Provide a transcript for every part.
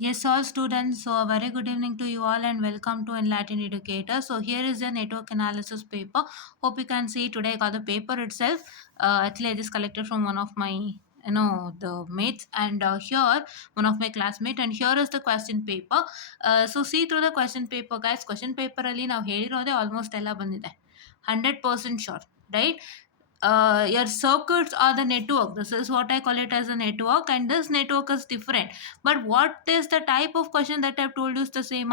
Yes, all students. So, a very good evening to you all, and welcome to Enlightened Educator. So, here is the network analysis paper. Hope you can see today I got the paper itself. Actually, I just collected from one of my the mates, and here one of my classmates, and here is the question paper. So, see through the question paper, guys. Question paper ಅಲ್ಲಿ ನಾವು ಹೇಳಿರೋದೇ almost ಎಲ್ಲ ಬಂದಿದೆ 100% sure, right? Your circuits are the network. This is what I call it as a network, and this network is different. But what is the type of question that I've told you is the same,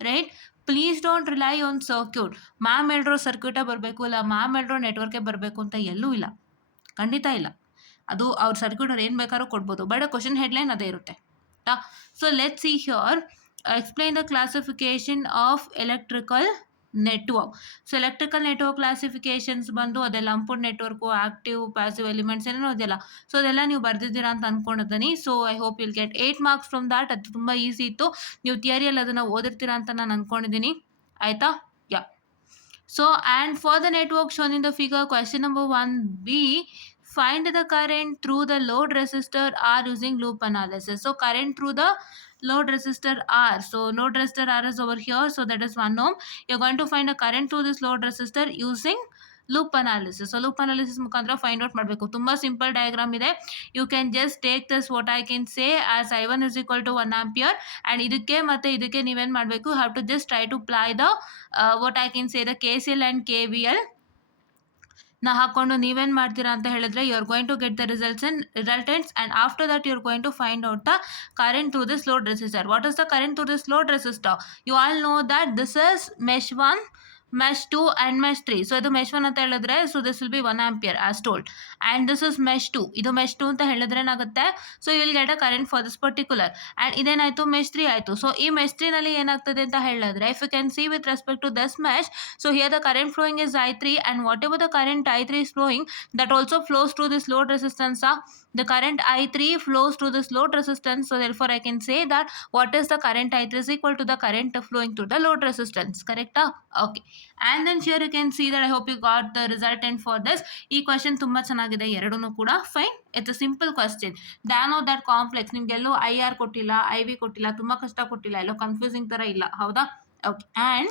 right? Please don't rely on circuit. Ma'am ಹೇಳಿರೋ ಸರ್ಕ್ಯೂಟೇ ಬರಬೇಕು, ಇಲ್ಲ ma'am ಹೇಳಿರೋ ನೆಟ್ವರ್ಕೇ ಬರಬೇಕು ಅಂತ ಎಲ್ಲೂ ಇಲ್ಲ, ಖಂಡಿತ ಇಲ್ಲ. ಅದು ಅವ್ರ ಸರ್ಕ್ಯೂಟ್ ಅವ್ರು ಏನು ಬೇಕಾದ್ರೂ ಕೊಡ್ಬೋದು, ಬಟ್ ಕ್ವಶನ್ ಹೆಡ್ಲೈನ್ ಅದೇ ಇರುತ್ತೆ. So let see here, explain the classification of electrical network. So electrical network classifications ಬಂದು ಅದೆಲ್ಲ ಅಂಪುಡ್ ನೆಟ್ವರ್ಕು, ಆಕ್ಟಿವ್ ಪ್ಯಾಸಿವ್ ಎಲಿಮೆಂಟ್ಸ್ ಏನೇನೋ ಅದೆಲ್ಲ. ಸೊ ಅದೆಲ್ಲ ನೀವು ಬರ್ದಿದ್ದೀರಾ ಅಂತ ಅಂದ್ಕೊಂಡಿದ್ದೀನಿ. So I hope will get 8 marks from that. ಅದು ತುಂಬ ಈಸಿ ಇತ್ತು, ನೀವು ಥಿಯರಿಯಲ್ಲಿ ಅದನ್ನು ಓದಿರ್ತೀರಾ ಅಂತ ನಾನು ಅಂದ್ಕೊಂಡಿದ್ದೀನಿ. ಆಯಿತಾ? ಯಾ. So, and for the network shown in the figure, question number 1b, find the current through the load resistor R using loop analysis. So, current through the load resistor R. So, load resistor R is over here. So, that is 1 ohm. You're going to find a current through this load resistor using loop analysis. So, loop analysis ಮುಖಾಂತರ find out ಮಾಡಬೇಕು. ತುಂಬ simple diagram ಇದೆ. You can just take this what I can say as I1 is equal to 1 ampere, and ಇದಕ್ಕೆ ಮತ್ತು ಇದಕ್ಕೆ ನೀವೇನು ಮಾಡಬೇಕು, have to just try to apply the what I can say the KCL and KVL ನಾ ಹಾಕೊಂಡು ನೀವೇನು ಮಾಡ್ತೀರಾ ಅಂತ ಹೇಳಿದ್ರೆ, you are going to get the resultants, and after that you are going to find out the current through this load resistor. What is the current through this load resistor? You all know that this is mesh 1, mesh 2 and mesh 3. So ಇದು mesh 1 ಅಂತ ಹೇಳಿದ್ರೆ, so this will be 1 ampere as told, and this is mesh 2. ಇದು mesh 2 ಅಂತ ಹೇಳಿದ್ರೆ ಏನಾಗುತ್ತೆ, so you will get a current for this particular. And ಇದೇನಾಯಿತು, mesh 3 ಆಯಿತು. So ಈ ಮೆಶ್ 3ನಲ್ಲಿ ಏನಾಗ್ತದೆ ಅಂತ ಹೇಳಿದ್ರೆ, if you can see with respect to this mesh, so here the current flowing is I3, and whatever the current I3 is flowing, that also flows through this load resistance. The current I3 flows through this load resistance. So therefore I can say that what is the current I3 is equal to the current flowing through the load resistance. Correct? Okay. And then here you can see that I hope you got the resultant for this. ಈ question ತುಂಬ ಚೆನ್ನಾಗಿದೆ, ಎರಡೂ ಕೂಡ fine. It's a simple question than of that complex. ನಿಮಗೆಲ್ಲೋ IR ಕೊಟ್ಟಿಲ್ಲ, IV ಕೊಟ್ಟಿಲ್ಲ, ತುಂಬ ಕಷ್ಟ ಕೊಟ್ಟಿಲ್ಲ, ಎಲ್ಲೋ ಕನ್ಫ್ಯೂಸಿಂಗ್ ಥರ ಇಲ್ಲ, ಹೌದಾ? Okay. And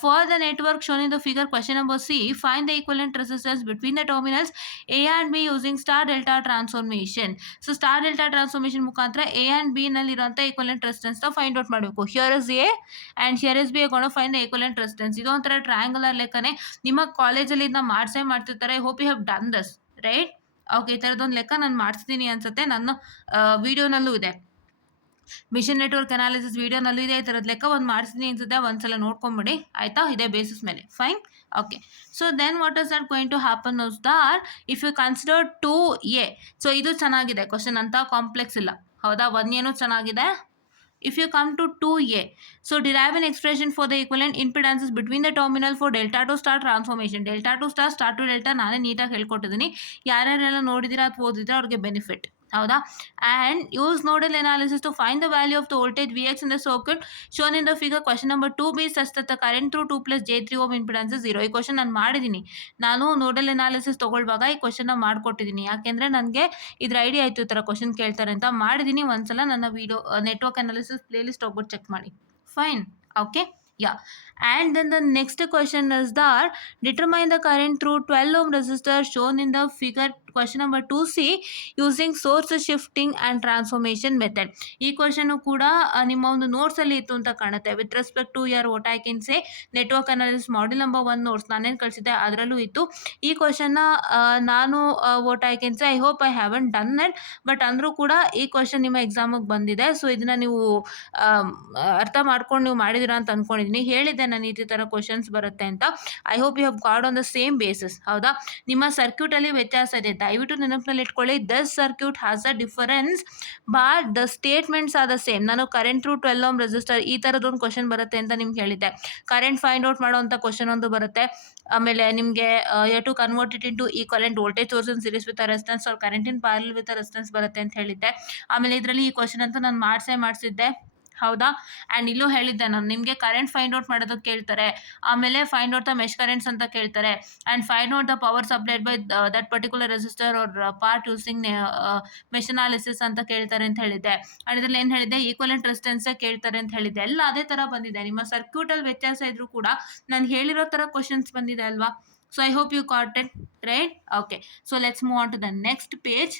for the network shown in the figure, question number C, find the equivalent resistance between the terminals A and B using star delta transformation. So star delta transformation ಮುಖಾಂತರ A and B ನಲ್ಲಿರುವಂಥ equivalent resistance ನ find out ಮಾಡಬೇಕು. Here is A and here is B. are going to find the equivalent resistance. ಇದು ಒಂಥರ triangular ಲೆಕ್ಕನೆ, ನಿಮ್ಮ ಕಾಲೇಜಲ್ಲಿ ಇದನ್ನ ಮಾಡ್ತಿರ್ತಾರೆ. I hope you have done this, right? Okay, ಈ ಥರದೊಂದು ಲೆಕ್ಕ ನಾನು ಮಾಡಿಸ್ತೀನಿ ಅನ್ಸುತ್ತೆ, ನನ್ನ ವಿಡಿಯೋನಲ್ಲೂ ಇದೆ, ಮಿಷನ್ ನೆಟ್ವರ್ಕ್ ಅನಾಲಿಸಿಸ್ ವಿಡಿಯೋನಲ್ಲೂ ಇದೆ. ಈ ಥರದ ಲೆಕ್ಕ ಒಂದು ಮಾಡಿಸ್ತೀನಿ ಅನ್ಸುತ್ತೆ, ಒಂದ್ಸಲ ನೋಡ್ಕೊಂಬಿಡಿ, ಆಯಿತಾ? ಇದೇ ಬೇಸಿಸ್ ಮೇಲೆ, fine. Okay, so then what is that going to happen is that if you consider 2A. So ಇದು ಚೆನ್ನಾಗಿದೆ ಕ್ವಶನ್, ಅಂತ ಕಾಂಪ್ಲೆಕ್ಸ್ ಇಲ್ಲ, ಹೌದಾ? 1A ಚೆನ್ನಾಗಿದೆ. If you come to 2A, so derive an expression for the equivalent impedances between the terminal for delta to star transformation. Delta to star, star to delta ನಾನೇ ನೀಟಾಗಿ ಹೇಳ್ಕೊಟ್ಟಿದ್ದೀನಿ. ಯಾರ್ಯಾರೆಲ್ಲ ನೋಡಿದ್ದೀರಾ ಅಥವಾ ಓದಿದ್ರೆ ಅವ್ರಿಗೆ ಬೆನಿಫಿಟ್, ಹೌದಾ? And use nodal analysis to find the value of the voltage Vx in the circuit shown in the figure. Question number 2b such that the current through 2 plus J3 ohm impedance is 0. ಈ question ನಾನು ಮಾಡಿದ್ದೀನಿ, ನಾನು nodal analysis ತೊಗೊಳ್ಳುವಾಗ ಈ ಕ್ವಶನ್ನ ಮಾಡಿಕೊಟ್ಟಿದ್ದೀನಿ. ಯಾಕೆಂದರೆ ನನಗೆ ಇದ್ರ idea ಆಯಿತು ಈ ಥರ ಕ್ವಶನ್ ಕೇಳ್ತಾರೆ ಅಂತ ಮಾಡಿದ್ದೀನಿ. ಒಂದ್ಸಲ ನನ್ನ ವಿಡಿಯೋ ನೆಟ್ವರ್ಕ್ ಅನಾಲಿಸಿಸ್ ಪ್ಲೇಲಿಸ್ಟ್ ಹೋಗ್ಬಿಟ್ಟು ಚೆಕ್ ಮಾಡಿ, fine. Okay, yeah. And then the next question is that determine the current through 12 ohm resistor shown in the figure. Question number 2C using source shifting and transformation method. ಈ question ಕೂಡ ನಿಮ್ಮ ಒಂದು ನೋಟ್ಸಲ್ಲಿ ಇತ್ತು ಅಂತ ಕಾಣುತ್ತೆ. With respect to your what I can say network analysis module number 1 notes ನಾನೇನು ಕಳಿಸಿದ್ದೆ ಅದರಲ್ಲೂ ಇತ್ತು. ಈ ಕ್ವಶನ್ನ ನಾನು what I can say I hope I haven't done it, but ಅಂದರೂ ಕೂಡ ಈ ಕ್ವಶನ್ ನಿಮ್ಮ ಎಕ್ಸಾಮಿಗೆ ಬಂದಿದೆ. ಸೊ ಇದನ್ನು ನೀವು ಅರ್ಥ ಮಾಡ್ಕೊಂಡು ನೀವು ಮಾಡಿದ್ದೀರಾ ಅಂತ ಅಂದ್ಕೊಂಡಿದ್ದೀನಿ. ಹೇಳಿದ್ದೆ ನಾನು ಈ ಥರ ಕ್ವಶನ್ಸ್ ಬರುತ್ತೆ ಅಂತ. I hope you have got on the same basis, ಹೌದಾ? ನಿಮ್ಮ ಸರ್ಕ್ಯೂಟಲ್ಲಿ ವ್ಯತ್ಯಾಸ ಇದೆ, ದಯವಿಟ್ಟು ನೆನಪಿನಲ್ಲಿ ಇಟ್ಕೊಳ್ಳಿ. This circuit has a difference but the statements are the same. ನಾನು ಕರೆಂಟ್ ಥ್ರೂ 12 ohm ರೆಸಿಸ್ಟರ್ ಈ ಥರದೊಂದು ಕ್ವಶನ್ ಬರುತ್ತೆ ಅಂತ ನಿಮ್ಗೆ ಹೇಳಿದ್ದೆ. ಕರೆಂಟ್ ಫೈಂಡ್ ಔಟ್ ಮಾಡೋವಂಥ ಕ್ವಶನ್ ಒಂದು ಬರುತ್ತೆ. ಆಮೇಲೆ ನಿಮಗೆ you to convert it into equivalent voltage source in series with resistance or current in parallel with resistance ಬರುತ್ತೆ ಅಂತ ಹೇಳಿದ್ದೆ. ಆಮೇಲೆ ಇದರಲ್ಲಿ ಈ ಕ್ವಶನ್ ಅಂತೂ ನಾನು ಮಾಡಿಸಿದ್ದೆ, ಹೌದಾ? ಆ್ಯಂಡ್ ಇಲ್ಲೂ ಹೇಳಿದ್ದೆ ನಾನು ನಿಮಗೆ ಕರೆಂಟ್ ಫೈಂಡ್ ಔಟ್ ಮಾಡೋದಕ್ಕೆ ಕೇಳ್ತಾರೆ. ಆಮೇಲೆ find out the mesh currents ಅಂತ ಕೇಳ್ತಾರೆ. And find out the power supplied by that particular resistor are part using mesh analysis ಅಂತ ಕೇಳ್ತಾರೆ ಅಂತ ಹೇಳಿದ್ದೆ. ಆ್ಯಂಡ್ ಇದ್ರಲ್ಲಿ ಏನು ಹೇಳಿದ್ದೆ, ಈಕ್ವಲೆಂಟ್ ರೆಸಿಸ್ಟೆನ್ಸೇ ಕೇಳ್ತಾರೆ ಅಂತ ಹೇಳಿದ್ದೆ. ಎಲ್ಲ ಅದೇ ಥರ ಬಂದಿದೆ. ನಿಮ್ಮ ಸರ್ಕ್ಯೂಟಲ್ಲಿ ವ್ಯತ್ಯಾಸ ಇದ್ರೂ ಕೂಡ ನಾನು ಹೇಳಿರೋ ಥರ ಕ್ವಶನ್ಸ್ ಬಂದಿದೆ ಅಲ್ವಾ? So I hope you got it, right? Okay. So let's move on to the next page.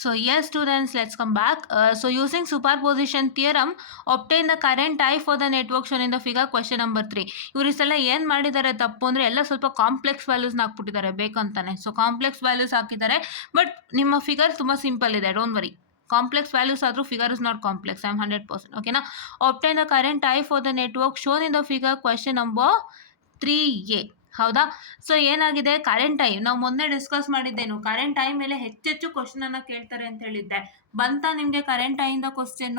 So yes students, let's come back. So using superposition theorem, obtain the current I for the network shown in the figure, question number 3. ಇವರು ಇಷ್ಟೆಲ್ಲ ಏನು ಮಾಡಿದ್ದಾರೆ ತಪ್ಪು ಅಂದರೆ ಎಲ್ಲ ಸ್ವಲ್ಪ complex ವ್ಯಾಲ್ಯೂಸ್ನ ಹಾಕ್ಬಿಟ್ಟಿದ್ದಾರೆ ಬೇಕಂತಾನೆ. So complex values ಹಾಕಿದ್ದಾರೆ, but ನಿಮ್ಮ ಫಿಗರ್ ತುಂಬ ಸಿಂಪಲ್ ಇದೆ, ಡೋಂಟ್ ವರಿ. ಕಾಂಪ್ಲೆಕ್ಸ್ ವ್ಯಾಲ್ಯೂಸ್ ಆದರೂ figure is not complex, I am 100%. ಓಕೆನಾ? obtain the current I for the network shown in the figure, question number 3A. ಹೌದಾ? So ಏನಾಗಿದೆ, current I ನಾವು ಮೊನ್ನೆ ಡಿಸ್ಕಸ್ ಮಾಡಿದ್ದೇನು, ಕರೆಂಟ್ ಐ ಮೇಲೆ ಹೆಚ್ಚೆಚ್ಚು question ಅನ್ನ ಕೇಳ್ತಾರೆ ಅಂತ ಹೇಳಿದ್ದೆ. ಬಂತ ನಿಮಗೆ ಕರೆಂಟ್ ಐ ಇಂದ question?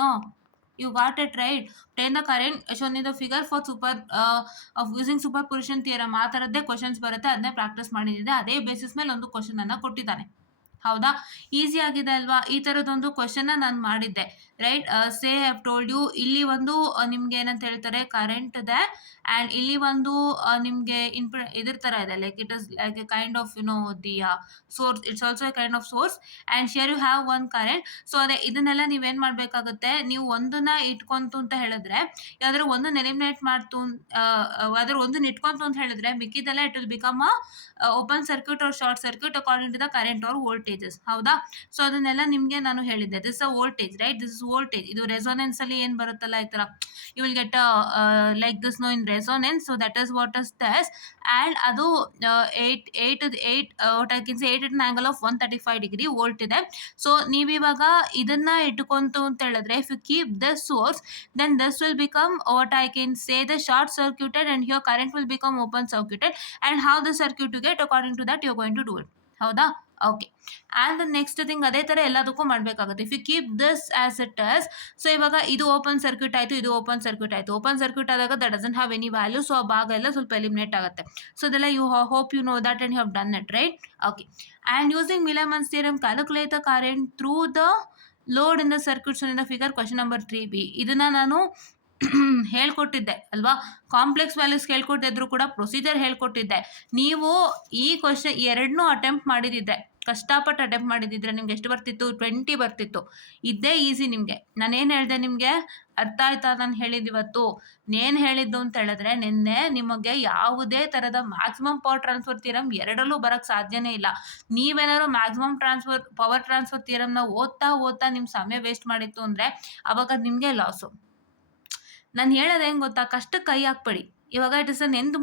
You got it right. Obtain the current shown in the figure for using superposition theorem, ಆ ಥರದ್ದೇ ಕ್ವಶನ್ಸ್ ಬರುತ್ತೆ, ಅದನ್ನೇ ಪ್ರಾಕ್ಟೀಸ್ ಮಾಡಿದ್ದೆ. ಅದೇ ಬೇಸಿಸ್ ಮೇಲೆ ಒಂದು ಕ್ವಶನ್ ಅನ್ನ ಕೊಟ್ಟಿದ್ದಾನೆ. ಹೌದಾ? ಈಸಿ ಆಗಿದೆ ಅಲ್ವಾ? ಈ ಥರದೊಂದು ಕ್ವಶನ್ನ ನಾನು ಮಾಡಿದ್ದೆ, right? Say have told you, ಇಲ್ಲಿ ಒಂದು ನಿಮ್ಗೆ ಏನಂತ ಹೇಳ್ತಾರೆ, ಕರೆಂಟ್ ಇದೆ, ಆ್ಯಂಡ್ ಇಲ್ಲಿ ಒಂದು ನಿಮಗೆ ಇದ್ರ ಥರ ಇದೆ, like it is like a kind of the source, it's also a kind of source, and here you have one current. So ಅದೇ ಇದನ್ನೆಲ್ಲ ನೀವೇನು ಮಾಡಬೇಕಾಗುತ್ತೆ, ನೀವು ಒಂದನ್ನ ಇಟ್ಕೊಂತು ಅಂತ ಹೇಳಿದ್ರೆ, ಯಾವ್ದಾದ್ರು ಒಂದನ್ನ ಎಲಿಮಿನೇಟ್ ಮಾಡ್ತು, ಯಾವ್ದಾದ್ರು ಒಂದನ್ನ ಇಟ್ಕೊಂತು ಅಂತ ಹೇಳಿದ್ರೆ ಮಿಕ್ಕಿದೆಲ್ಲ it will become open circuit or short circuit according to the current or voltages. ಹೌದಾ? ಸೊ ಅದನ್ನೆಲ್ಲ ನಿಮಗೆ ನಾನು ಹೇಳಿದ್ದೆ. This a voltage, right? This is voltage. ಇದು ರೆಸೋನೆನ್ಸ್ ಅಲ್ಲಿ ಏನು ಬರುತ್ತಲ್ಲ ಈ ಥರ, you will get like this no in resonance. So that is what is this, and ಅದು 8 what I can say 8 at an angle of 135 degree volt ಇದೆ. So ನೀವಿವಾಗ ಇದನ್ನ ಇಟ್ಕೊಂತು ಅಂತ ಹೇಳಿದ್ರೆ, if you keep this source, then this will become what I can say the short circuited, and here current will become open circuited, and how the circuit you get, according to that you are going to do it. ಹೌದಾ? Okay. And the next thing ಅದೇ ಥರ ಎಲ್ಲದಕ್ಕೂ ಮಾಡಬೇಕಾಗುತ್ತೆ. If you keep this as it is, so ಇವಾಗ ಇದು open circuit ಆಯಿತು, ಇದು open circuit ಆಯಿತು. ಓಪನ್ ಸರ್ಕ್ಯೂಟ್ ಆದಾಗ that doesn't have any value, so ಆ ಭಾಗ ಎಲ್ಲ ಸ್ವಲ್ಪ ಎಲಿಮಿನೇಟ್ ಆಗುತ್ತೆ. ಸೊ ಅದೆಲ್ಲ you hope you know that and you have done it, right? Okay. And using Millman's theorem, calculate the current through the load in the circuits in the figure, question number 3B. ಇದನ್ನ ನಾನು ಹೇಳ್ಕೊಟ್ಟಿದ್ದೆ ಅಲ್ವಾ? Complex values ಹೇಳ್ಕೊಟ್ಟಿದ್ರು ಕೂಡ procedure ಹೇಳ್ಕೊಟ್ಟಿದ್ದೆ. ನೀವು ಈ question ಎರಡನ್ನೂ attempt ಮಾಡಿದಿದ್ದೆ, ಕಷ್ಟಪಟ್ಟು attempt ಮಾಡಿದಿದ್ರೆ ನಿಮ್ಗೆ ಎಷ್ಟು ಬರ್ತಿತ್ತು? 20 ಬರ್ತಿತ್ತು. ಇದೇ ಈಸಿ ನಿಮಗೆ. ನಾನೇನು ಹೇಳಿದೆ ನಿಮಗೆ, ಅರ್ಥ ಆಯ್ತಾ? ನಾನು ಹೇಳಿದ್ದು ನೇನು ಹೇಳಿದ್ದು ಅಂತ ಹೇಳಿದ್ರೆ, ನಿನ್ನೆ ನಿಮಗೆ ಯಾವುದೇ ಥರದ ಮ್ಯಾಕ್ಸಿಮಮ್ ಪವರ್ ಟ್ರಾನ್ಸ್ಫರ್ ಥಿಯರಮ್ ಎರಡರಲ್ಲೂ ಬರೋಕ್ಕೆ ಸಾಧ್ಯನೇ ಇಲ್ಲ. ನೀವೇನಾದ್ರು ಮ್ಯಾಕ್ಸಿಮಮ್ ಪವರ್ ಟ್ರಾನ್ಸ್ಫರ್ ಥಿಯರಮ್ನ ಓದ್ತಾ ನಿಮ್ಮ ಸಮಯ ವೇಸ್ಟ್ ಮಾಡಿತ್ತು ಅಂದರೆ ಅವಾಗ ನಿಮಗೆ ಲಾಸು. ನಾನು ಹೇಳೋದು ಹೆಂಗೆ ಗೊತ್ತಾ, ಕಷ್ಟಕ್ಕೆ ಕೈ ಹಾಕ್ಬೇಡಿ. ಇವಾಗ ಇಟ್ ಇಸ್ ಅನ್ ಎಂತ್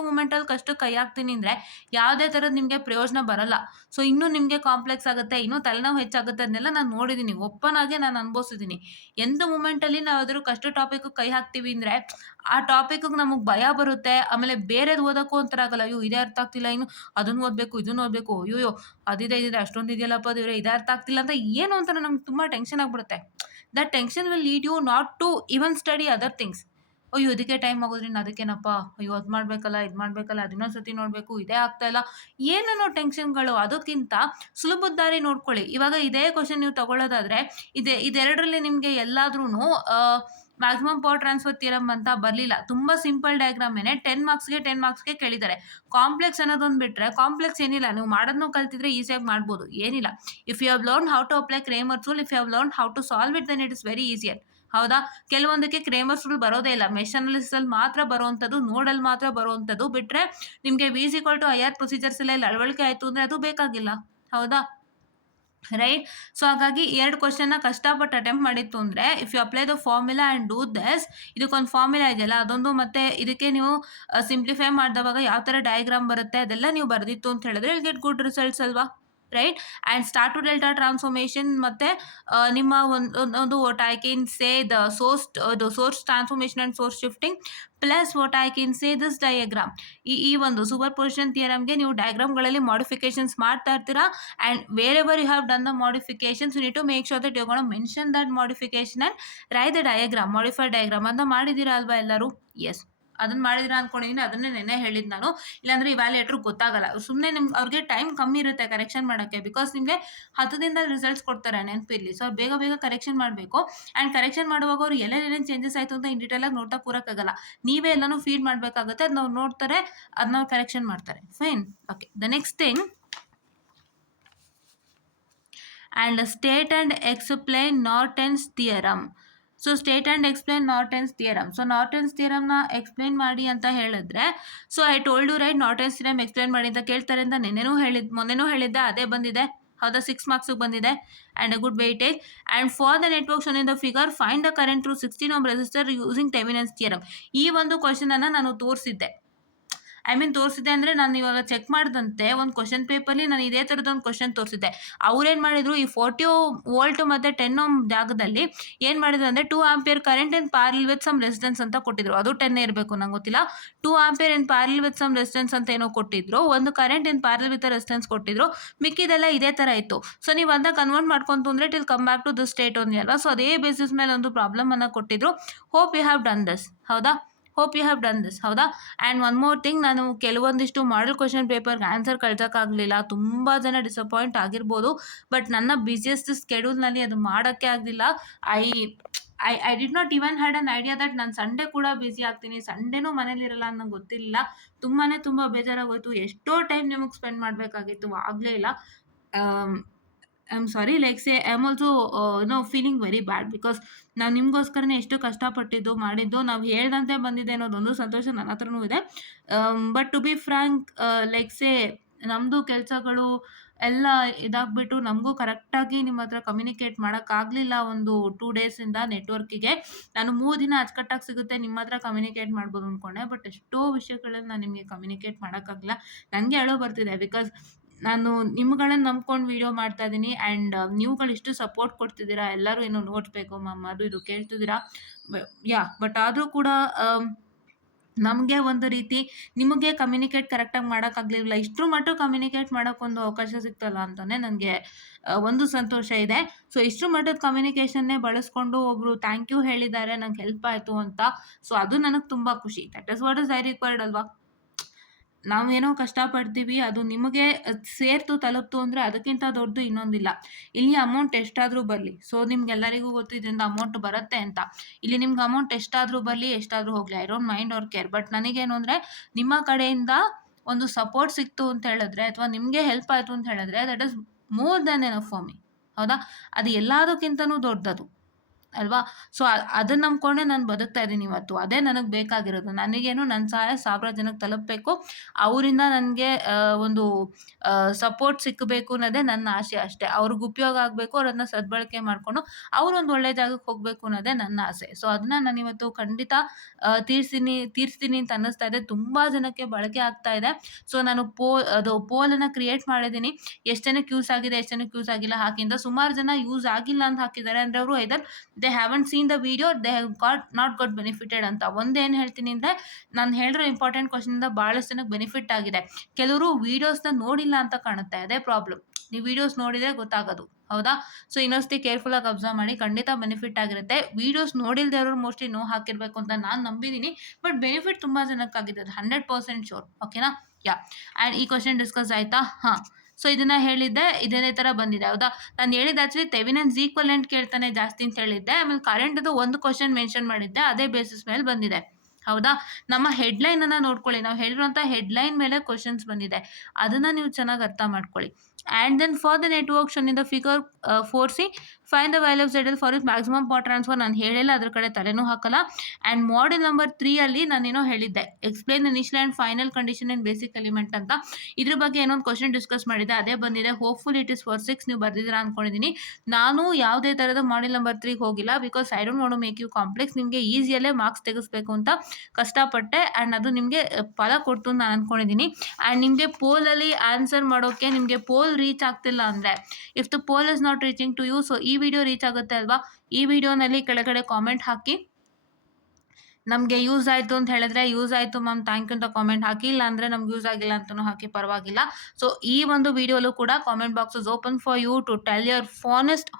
ಮೂಮೆಂಟಲ್ಲಿ ಕಷ್ಟಕ್ಕೆ ಕೈ ಹಾಕ್ತೀನಿ ಅಂದರೆ ಯಾವುದೇ ಥರದ್ದು ನಿಮಗೆ ಪ್ರಯೋಜನ ಬರಲ್ಲ. ಸೊ ಇನ್ನೂ ನಿಮಗೆ ಕಾಂಪ್ಲೆಕ್ಸ್ ಆಗುತ್ತೆ, ಇನ್ನೂ ತಲೆನೋವು ಹೆಚ್ಚಾಗುತ್ತೆ. ಅದನ್ನೆಲ್ಲ ನಾನು ನೋಡಿದ್ದೀನಿ, ಓಪನ್ ಆಗಿ ನಾನು ಅನುಭವಿಸಿದ್ದೀನಿ. ಎಂಥ ಮೂಮೆಂಟಲ್ಲಿ ನಾವು ಯಾವ್ದಾದ್ರು ಕಷ್ಟ ಟಾಪಿಕ್ಗೆ ಕೈ ಹಾಕ್ತೀವಿ ಅಂದರೆ ಆ ಟಾಪಿಕ್ಗೆ ನಮಗೆ ಭಯ ಬರುತ್ತೆ. ಆಮೇಲೆ ಬೇರೆದು ಓದೋಕ್ಕೂ ಒಂಥರ ಆಗಲ್ಲ, ಅಯ್ಯೋ ಇದೇ ಅರ್ಥ ಆಗ್ತಿಲ್ಲ, ಇನ್ನು ಅದನ್ನು ಓದಬೇಕು ಇದನ್ನು ಓದಬೇಕು, ಅಯ್ಯೋ ಅದಿದೆ ಅಷ್ಟೊಂದು ಇದೆಯಲ್ಲಪ್ಪ ದೇವ್ರೆ, ಇದೇ ಅರ್ಥ ಆಗ್ತಿಲ್ಲ ಅಂತ ಏನೋ ಒಂಥರ ನಮ್ಗೆ ತುಂಬ ಟೆನ್ಷನ್ ಆಗಿಬಿಡುತ್ತೆ. That tension will lead you not to even study other things. ಅಯ್ಯೋ ಇದಕ್ಕೆ ಟೈಮ್ ಆಗೋದ್ರಿಂದ ಅದಕ್ಕೇನಪ್ಪ, ಅಯ್ಯೋ ಅದು ಮಾಡಬೇಕಲ್ಲ, ಇದು ಮಾಡಬೇಕಲ್ಲ, ಅದನ್ನೊಂದು ಸತಿ ನೋಡಬೇಕು, ಇದೇ ಆಗ್ತಾ ಇಲ್ಲ, ಏನೇನೋ ಟೆನ್ಷನ್ಗಳು. ಅದಕ್ಕಿಂತ ಸುಲಭದ ದಾರಿ ನೋಡ್ಕೊಳ್ಳಿ. ಇವಾಗ ಇದೇ ಕ್ವಶನ್ ನೀವು ತಗೊಳ್ಳೋದಾದರೆ ಇದೆರಡರಲ್ಲಿ ನಿಮಗೆ ಎಲ್ಲಾದ್ರೂ ಮ್ಯಾಕ್ಸಿಮಮ್ ಪವರ್ ಟ್ರಾನ್ಸ್ಫರ್ ಥಿಯರಮ್ ಅಂತ ಬರಲಿಲ್ಲ. ತುಂಬ ಸಿಂಪಲ್ ಡಯಾಗ್ರಾಮೇನೆ 10 ಮಾರ್ಕ್ಸ್ಗೆ ಕೇಳಿದ್ದಾರೆ. ಕಾಂಪ್ಲೆಕ್ಸ್ ಅನ್ನೋದೊಂದು ಬಿಟ್ಟರೆ ಕಾಂಪ್ಲೆಕ್ಸ್ ಏನಿಲ್ಲ, ನೀವು ಮಾಡೋದನ್ನು ಕಲ್ತಿದ್ರೆ ಈಸಿಯಾಗಿ ಮಾಡ್ಬೋದು, ಏನಿಲ್ಲ. If you have learn how to apply Cramer's rule, if you have learn how to solve it, then it is very easier. ಹೌದಾ? ಕೆಲವೊಂದಕ್ಕೆ ಕ್ರೇಮರ್ಸ್ ರೂಲ್ ಬರೋದೇ ಇಲ್ಲ, ಮೆಶ್ ಅನಾಲಿಸಿಸಲ್ಲಿ ಮಾತ್ರ ಬರುವಂಥದ್ದು, ನೋಡಲ್ಲಿ ಮಾತ್ರ ಬರುವಂಥದ್ದು ಬಿಟ್ಟರೆ ನಿಮಗೆ V=IR ಪ್ರೊಸೀಜರ್ಸ್ ಎಲ್ಲ ಅಳವಡಿಕೆ ಆಯಿತು ಅಂದರೆ ಅದು ಬೇಕಾಗಿಲ್ಲ. ಹೌದಾ? ರೈಟ್? ಸೊ ಹಾಗಾಗಿ 2 ಕ್ವಶನ್ನ ಕಷ್ಟಪಟ್ಟು ಅಟೆಂಪ್ಟ್ ಮಾಡಿತ್ತು ಅಂದರೆ, if you apply the formula and do this, ಇದಕ್ಕೊಂದು ಫಾರ್ಮುಲಾ ಇದೆಯಲ್ಲ ಅದೊಂದು, ಮತ್ತು ಇದಕ್ಕೆ ನೀವು ಸಿಂಪ್ಲಿಫೈ ಮಾಡಿದವಾಗ ಯಾವ ಥರ ಡಯಾಗ್ರಾಮ್ ಬರುತ್ತೆ ಅದೆಲ್ಲ ನೀವು ಬರೆದಿತ್ತು ಅಂತ ಹೇಳಿದ್ರೆ ವಿಲ್ ಗೆಟ್ ಗುಡ್ ರಿಸಲ್ಟ್ಸ್ ಅಲ್ವಾ? Right? And star to delta transformation, ಮತ್ತು ನಿಮ್ಮ ಒಂದು what I can say the source transformation and source shifting plus what I can say this diagram. ಈ ಒಂದು ಸೂಪರ್ ಪೊಸಿಷನ್ ಥಿಯರಮ್ಗೆ ನೀವು ಡಯಾಗ್ರಾಮ್ಗಳಲ್ಲಿ ಮಾಡಿಫಿಕೇಶನ್ಸ್ ಮಾಡ್ತಾ ಇರ್ತೀರಾ. And wherever you have done the modifications, you need to make sure that you gonna mention that modification and write the diagram, modified diagram ಅಂತ ಮಾಡಿದ್ದೀರಾ ಅಲ್ವಾ ಎಲ್ಲರೂ? S. ಅದನ್ನ ಮಾಡಿದಿರಾ ಅನ್ಕೊಂಡಿದ್ದೀನಿ. ಅದನ್ನೇ ನೆನ್ನೆ ಹೇಳಿದ್ದು ನಾನು. ಇಲ್ಲಾಂದ್ರೆ ಇವ್ಯಾಲ್ಯೂಯೇಟರ್ ಗೊತ್ತಾಗಲ್ಲ. ಸುಮ್ಮನೆ ಅವ್ರಿಗೆ ಟೈಮ್ ಕಮ್ಮಿ ಇರುತ್ತೆ ಕರೆಕ್ಷನ್ ಮಾಡೋಕ್ಕೆ. ಬಿಕಾಸ್ ನಿಮಗೆ 10 ದಿನದಲ್ಲಿ ರಿಸಲ್ಟ್ಸ್ ಕೊಡ್ತಾರೆ ನೆನಪಿರಲಿ. ಸೊ ಬೇಗ ಬೇಗ ಕರೆಕ್ಷನ್ ಮಾಡಬೇಕು. ಆ್ಯಂಡ್ ಕರೆಕ್ಷನ್ ಮಾಡುವಾಗ ಅವ್ರು ಎಲ್ಲೆಲ್ಲೇನೇನು ಚೇಂಜಸ್ ಆಯಿತು ಅಂತ ಇನ್ ಡೀಟೇಲಾಗಿ ನೋಡ್ತಾ ಕೂರಕ್ಕಾಗಲ್ಲ. ನೀವೇ ಎಲ್ಲನೂ ಫೀಡ್ ಮಾಡಬೇಕಾಗುತ್ತೆ. ಅದನ್ನ ಅವ್ರು ನೋಡ್ತಾರೆ, ಅದನ್ನ ಅವ್ರು ಕರೆಕ್ಷನ್ ಮಾಡ್ತಾರೆ. Fine. Okay, the next thing, and state and explain Norton's theorem. So state and explain Norton's theorem. So Norton's ಥಿಯರಮ್ನ ಎಕ್ಸ್ಪ್ಲೈನ್ ಮಾಡಿ ಅಂತ ಹೇಳಿದ್ರೆ, so I told you right, Norton's theorem explain ಮಾಡಿ ಅಂತ ಕೇಳ್ತಾರೆ ಅಂತ ಮೊನ್ನೆನೂ ಹೇಳಿದ್ದೆ, ಅದೇ ಬಂದಿದೆ. ಹೌದಾ, 6 ಮಾರ್ಕ್ಸಿಗೆ ಬಂದಿದೆ. And a good weightage. And for the network shown in the figure find the current through 16 ohm resistor using Thevenin's theorem. ಈ ಒಂದು ಕ್ವಶನನ್ನು ನಾನು ತೋರಿಸಿದ್ದೆ. ತೋರಿಸಿದೆ ಅಂದರೆ ನಾನು ಇವಾಗ ಚೆಕ್ ಮಾಡಿದಂತೆ ಒಂದು ಕ್ವಶನ್ ಪೇಪರ್ಲಿ ನಾನು ಇದೇ ಥರದ್ದು ಒಂದು ಕ್ವಶನ್ ತೋರಿಸಿದ್ದೆ. ಅವ್ರೇನು ಮಾಡಿದರು, ಈ 40 ವೋಲ್ಟ್ ಮತ್ತು 10 ಓಮ್ ಜಾಗದಲ್ಲಿ ಏನು ಮಾಡಿದ್ರು ಅಂದರೆ 2 ampere current in parallel with some resistance ಅಂತ ಕೊಟ್ಟಿದ್ರು. ಅದು 10 ಇರಬೇಕು, ನಂಗೆ ಗೊತ್ತಿಲ್ಲ. 2 ampere in parallel with some resistance ಅಂತ ಏನೋ ಕೊಟ್ಟಿದ್ರು. ಒಂದು current in parallel with resistance ಕೊಟ್ಟಿದ್ರು. ಮಿಕ್ಕಿದೆಲ್ಲ ಇದೇ ಥರ ಇತ್ತು. ಸೊ ನೀವು ಅದನ್ನ ಕನ್ವರ್ಟ್ ಮಾಡ್ಕೊಂತು ಅಂದರೆ it will come back to the state only ಅಲ್ವಾ. ಸೊ ಅದೇ ಬೇಸಿಸ್ ಮೇಲೆ ಒಂದು ಪ್ರಾಬ್ಲಮನ್ನು ಕೊಟ್ಟಿದ್ರು. Hope you have done this. ಹೌದಾ, hope you have done this. ಹೌದಾ. ಆ್ಯಂಡ್ ಒನ್ ಮೋರ್ ಥಿಂಗ್, ನಾನು ಕೆಲವೊಂದಿಷ್ಟು ಮಾಡೆಲ್ ಕ್ವಶನ್ ಪೇಪರ್ಗೆ ಆನ್ಸರ್ ಕಳ್ಸೋಕ್ಕಾಗಲಿಲ್ಲ. ತುಂಬ ಜನ ಡಿಸಪಾಯಿಂಟ್ ಆಗಿರ್ಬೋದು. ಬಟ್ ನನ್ನ ಬಿಸಿಯೆಸ್ಟ್ ಸ್ಕೆಡ್ಯೂಲ್ನಲ್ಲಿ ಅದು ಮಾಡೋಕ್ಕೆ ಆಗಲಿಲ್ಲ. I did not even had an idea that ನಾನು ಸಂಡೇ ಕೂಡ ಬ್ಯುಸಿ ಆಗ್ತೀನಿ, ಸಂಡೇನೂ ಮನೇಲಿರಲ್ಲ ಅಂತ ನಂಗೆ ಗೊತ್ತಿರಲಿಲ್ಲ. ತುಂಬ ಬೇಜಾರಾಗೋಯ್ತು. ಎಷ್ಟೋ ಟೈಮ್ ನಿಮಗೆ ಸ್ಪೆಂಡ್ ಮಾಡಬೇಕಾಗಿತ್ತು, ಆಗಲೇ ಇಲ್ಲ. I am sorry, like say I am also feeling very bad. Because ನಾವು ನಿಮಗೋಸ್ಕರನೇ ಎಷ್ಟು ಕಷ್ಟಪಟ್ಟಿದ್ದು ಮಾಡಿದ್ದು, ನಾವು ಹೇಳ್ದಂತೆ ಬಂದಿದೆ ಅನ್ನೋದೊಂದು ಸಂತೋಷ ನನ್ನ ಹತ್ರನೂ ಇದೆ. But to be frank, like say ನಮ್ಮದು ಕೆಲಸಗಳು ಎಲ್ಲ ಇದಾಗ್ಬಿಟ್ಟು ನಮಗೂ ಕರೆಕ್ಟಾಗಿ ನಿಮ್ಮ ಹತ್ರ ಕಮ್ಯುನಿಕೇಟ್ ಮಾಡೋಕ್ಕಾಗಲಿಲ್ಲ. ಒಂದು 2 ಡೇಸಿಂದ ನೆಟ್ವರ್ಕಿಗೆ ನಾನು 3 ದಿನ ಅಚ್ಚುಕಟ್ಟಾಗಿ ಸಿಗುತ್ತೆ ನಿಮ್ಮ ಹತ್ರ ಕಮ್ಯುನಿಕೇಟ್ ಮಾಡ್ಬೋದು ಅಂದ್ಕೊಂಡೆ. ಬಟ್ ಎಷ್ಟೋ ವಿಷಯಗಳಲ್ಲಿ ನಾನು ನಿಮಗೆ ಕಮ್ಯುನಿಕೇಟ್ ಮಾಡೋಕ್ಕಾಗಲಿಲ್ಲ. ನನಗೆ ಅಳೋ ಬರ್ತಿದೆ. ಬಿಕಾಸ್ ನಾನು ನಿಮ್ಗಳನ್ನ ನಂಬ್ಕೊಂಡು ವಿಡಿಯೋ ಮಾಡ್ತಾ ಇದ್ದೀನಿ. ಆ್ಯಂಡ್ ನೀವುಗಳು ಇಷ್ಟು ಸಪೋರ್ಟ್ ಕೊಡ್ತಿದ್ದೀರಾ. ಎಲ್ಲರೂ ಏನೋ ನೋಟ್ಸ್ ಬೇಕು ಮ್ಯಾಮ್, ಅದು ಇದು ಕೇಳ್ತಿದ್ದೀರಾ. ಬಟ್ ಆದರೂ ಕೂಡ ನಮಗೆ ಒಂದು ರೀತಿ ನಿಮಗೆ ಕಮ್ಯುನಿಕೇಟ್ ಕರೆಕ್ಟಾಗಿ ಮಾಡೋಕ್ಕಾಗಲಿಲ್ಲ. ಇಷ್ಟರ ಮಟ್ಟ ಕಮ್ಯುನಿಕೇಟ್ ಮಾಡೋಕ್ಕೊಂದು ಅವಕಾಶ ಸಿಗ್ತಲ್ಲ ಅಂತಲೇ ನನಗೆ ಒಂದು ಸಂತೋಷ ಇದೆ. ಸೊ ಇಷ್ಟರ ಮಟ್ಟದ ಕಮ್ಯುನಿಕೇಷನ್ನೇ ಬಳಸ್ಕೊಂಡು ಒಬ್ಬರು ಥ್ಯಾಂಕ್ ಯು ಹೇಳಿದ್ದಾರೆ, ನಂಗೆ ಹೆಲ್ಪ್ ಆಯಿತು ಅಂತ. ಸೊ ಅದು ನನಗೆ ತುಂಬ ಖುಷಿ. That is what is I required ಅಲ್ವಾ. ನಾವೇನೋ ಕಷ್ಟಪಡ್ತೀವಿ, ಅದು ನಿಮಗೆ ಸೇರ್ತು ತಲುಪ್ತು ಅಂದರೆ ಅದಕ್ಕಿಂತ ದೊಡ್ಡದು ಇನ್ನೊಂದಿಲ್ಲ. ಇಲ್ಲಿ ಅಮೌಂಟ್ ಎಷ್ಟಾದರೂ ಬರಲಿ. ಸೊ ನಿಮ್ಗೆಲ್ಲರಿಗೂ ಗೊತ್ತು ಇದರಿಂದ ಅಮೌಂಟ್ ಬರುತ್ತೆ ಅಂತ. ಇಲ್ಲಿ ನಿಮ್ಗೆ ಅಮೌಂಟ್ ಎಷ್ಟಾದರೂ ಬರಲಿ, ಎಷ್ಟಾದರೂ ಹೋಗಲಿ, I don't mind or care. But ನನಗೇನು ಅಂದರೆ ನಿಮ್ಮ ಕಡೆಯಿಂದ ಒಂದು ಸಪೋರ್ಟ್ ಸಿಕ್ತು ಅಂತ ಹೇಳಿದ್ರೆ, ಅಥವಾ ನಿಮಗೆ ಹೆಲ್ಪ್ ಆಯಿತು ಅಂತ ಹೇಳಿದ್ರೆ, that is more than enough for me. ಹೌದಾ, ಅದು ಎಲ್ಲದಕ್ಕಿಂತನೂ ದೊಡ್ಡದು ಅಲ್ವಾ. ಸೊ ಅದನ್ನ ನಂಬ್ಕೊಂಡೆ ನಾನು ಬದುಕ್ತಾ ಇದ್ದೀನಿ ಇವತ್ತು. ಅದೇ ನನಗೆ ಬೇಕಾಗಿರೋದು. ನನಗೇನು ನನ್ನ ಸಹಾಯ 1000 ಜನಕ್ಕೆ ತಲುಪಬೇಕು, ಅವರಿಂದ ನನಗೆ ಒಂದು ಸಪೋರ್ಟ್ ಸಿಕ್ಕಬೇಕು ಅನ್ನೋದೇ ನನ್ನ ಆಸೆ ಅಷ್ಟೇ. ಅವ್ರಿಗೆ ಉಪಯೋಗ ಆಗಬೇಕು, ಅವ್ರನ್ನ ಸದ್ಬಳಕೆ ಮಾಡಿಕೊಂಡು ಅವರೊಂದು ಒಳ್ಳೆ ಜಾಗಕ್ಕೆ ಹೋಗಬೇಕು ಅನ್ನೋದೇ ನನ್ನ ಆಸೆ. ಸೊ ಅದನ್ನ ನಾನು ಇವತ್ತು ಖಂಡಿತ ತೀರಿಸ್ತೀನಿ ಅಂತ ಅನ್ನಿಸ್ತಾ ಇದೆ. ತುಂಬ ಜನಕ್ಕೆ ಬಳಕೆ ಆಗ್ತಾ ಇದೆ. ಸೊ ನಾನು ಪೋಲನ್ನು ಕ್ರಿಯೇಟ್ ಮಾಡಿದ್ದೀನಿ. ಎಷ್ಟು ಜನಕ್ಕೆ ಯೂಸ್ ಆಗಿದೆ, ಎಷ್ಟು ಜನಕ್ಕೆ ಯೂಸ್ ಆಗಿಲ್ಲ ಹಾಕಿಂದ. ಸುಮಾರು ಜನ ಯೂಸ್ ಆಗಿಲ್ಲ ಅಂತ ಹಾಕಿದ್ದಾರೆ. ಅಂದರೆ ಅವರು either they haven't seen the video, they have not got benefited ಅಂತ. ಒಂದೇನು ಹೇಳ್ತೀನಿ ಅಂದರೆ, ನಾನು ಹೇಳಿರೋ ಇಂಪಾರ್ಟೆಂಟ್ ಕ್ವಶನಿಂದ ಭಾಳಷ್ಟು ಜನಕ್ಕೆ ಬೆನಿಫಿಟ್ ಆಗಿದೆ. ಕೆಲವರು ವೀಡಿಯೋಸ್ನ ನೋಡಿಲ್ಲ ಅಂತ ಕಾಣುತ್ತೆ, ಅದೇ ಪ್ರಾಬ್ಲಮ್. ನೀವು ವೀಡಿಯೋಸ್ ನೋಡಿದರೆ ಗೊತ್ತಾಗೋದು. ಹೌದಾ. ಸೊ ಇನ್ನೊಂದ್ಸತಿ ಕೇರ್ಫುಲ್ಲಾಗಿ ಅಬ್ಸರ್ವ್ ಮಾಡಿ, ಖಂಡಿತ ಬೆನಿಫಿಟ್ ಆಗಿರುತ್ತೆ. ವೀಡಿಯೋಸ್ ನೋಡಿಲ್ದೇ ಇರೋರು ಮೋಸ್ಟ್ಲಿ ನೋ ಹಾಕಿರಬೇಕು ಅಂತ ನಾನು ನಂಬಿದ್ದೀನಿ. ಬಟ್ ಬೆನಿಫಿಟ್ ತುಂಬ ಜನಕ್ಕಾಗಿದೆ, ಅದು 100% ಶೋರ್. ಓಕೆನಾ. ಆ್ಯಂಡ್ ಈ ಕ್ವಶನ್ ಡಿಸ್ಕಸ್ ಆಯಿತಾ. ಹಾಂ. ಸೊ ಇದನ್ನು ಹೇಳಿದ್ದೆ, ಇದೇ ಥರ ಬಂದಿದೆ. ಹೌದಾ. ನಾನು ಹೇಳಿದ್ದು ಆ್ಯಕ್ಚುಲಿ ಥೆವೆನಿನ್ಸ್ ಈಕ್ವಲೆಂಟ್ ಕೇಳ್ತಾನೆ ಜಾಸ್ತಿ ಅಂತ ಹೇಳಿದ್ದೆ. ಆಮೇಲೆ ಕರೆಂಟ್ದು ಒಂದು ಕ್ವಶನ್ ಮೆನ್ಷನ್ ಮಾಡಿದ್ದೆ, ಅದೇ ಬೇಸಿಸ್ ಮೇಲೆ ಬಂದಿದೆ. ಹೌದಾ. ನಮ್ಮ ಹೆಡ್ಲೈನನ್ನು ನೋಡ್ಕೊಳ್ಳಿ. ನಾವು ಹೇಳಿರೋಂಥ ಹೆಡ್ಲೈನ್ ಮೇಲೆ ಕ್ವಶನ್ಸ್ ಬಂದಿದೆ, ಅದನ್ನು ನೀವು ಚೆನ್ನಾಗಿ ಅರ್ಥ ಮಾಡ್ಕೊಳ್ಳಿ. And then for the network shown in the figure 4C find the value of ZL for it maximum power transfer. ನಾನು ಹೇಳಿಲ್ಲ, ಅದ್ರ ಕಡೆ ತಲೆನೂ ಹಾಕಲ್ಲ. ಆ್ಯಂಡ್ ಮಾಡೆಲ್ ನಂಬರ್ 3 ನಾನೇನೋ ಹೇಳಿದ್ದೆ, explain initial and final condition in basic element ಅಂತ. ಇದ್ರ ಬಗ್ಗೆ ಏನೊಂದು ಕ್ವಶನ್ ಡಿಸ್ಕಸ್ ಮಾಡಿದ್ದೆ, ಅದೇ ಬಂದಿದೆ. ಹೋಪ್ಫುಲ್ ಇಟ್ ಇಸ್ ಫಾರ್ 6 ನೀವು ಬರ್ದಿದ್ದೀರಾ ಅಂದ್ಕೊಂಡಿದ್ದೀನಿ. ನಾನು ಯಾವುದೇ ಥರದ ಮಾಡೆಲ್ ನಂಬರ್ 3 ಹೋಗಿಲ್ಲ. Because I don't want to make you complex. ನಿಮಗೆ ಈಸಿಯಲ್ಲೇ ಮಾರ್ಕ್ಸ್ ತೆಗಿಸ್ಬೇಕು ಅಂತ ಕಷ್ಟಪಟ್ಟೆ. ಆ್ಯಂಡ್ ಅದು ನಿಮಗೆ ಫಲ ಕೊಡ್ತು ಅಂತ ನಾನು ಅಂದ್ಕೊಂಡಿದ್ದೀನಿ. ಆ್ಯಂಡ್ ನಿಮಗೆ ಪೋಲಲ್ಲಿ ಆನ್ಸರ್ ಮಾಡೋಕ್ಕೆ ನಿಮಗೆ ಪೋಲ್ ರೀಚ್ ಆಗ್ತಿಲ್ಲ ಅಂದರೆ, if the pole is not reaching to you, so ಈ ವಿಡಿಯೋ ರೀಚ್ ಆಗುತ್ತೆ ಅಲ್ವಾ. ಈ ವಿಡಿಯೋನಲ್ಲಿ ಕೆಳಗಡೆ ಕಾಮೆಂಟ್ ಹಾಕಿ, ನಮಗೆ ಯೂಸ್ ಆಯಿತು ಅಂತ ಹೇಳಿದ್ರೆ ಯೂಸ್ ಆಯಿತು ಮ್ಯಾಮ್ ಥ್ಯಾಂಕ್ ಯು ಅಂತ ಕಾಮೆಂಟ್ ಹಾಕಿ, ಇಲ್ಲ ಅಂದರೆ ನಮ್ಗೆ ಯೂಸ್ ಆಗಿಲ್ಲ ಅಂತಲೂ ಹಾಕಿ, ಪರವಾಗಿಲ್ಲ. ಸೊ ಈ ಒಂದು ವಿಡಿಯೋಲು ಕೂಡ comment box is open for you to tell your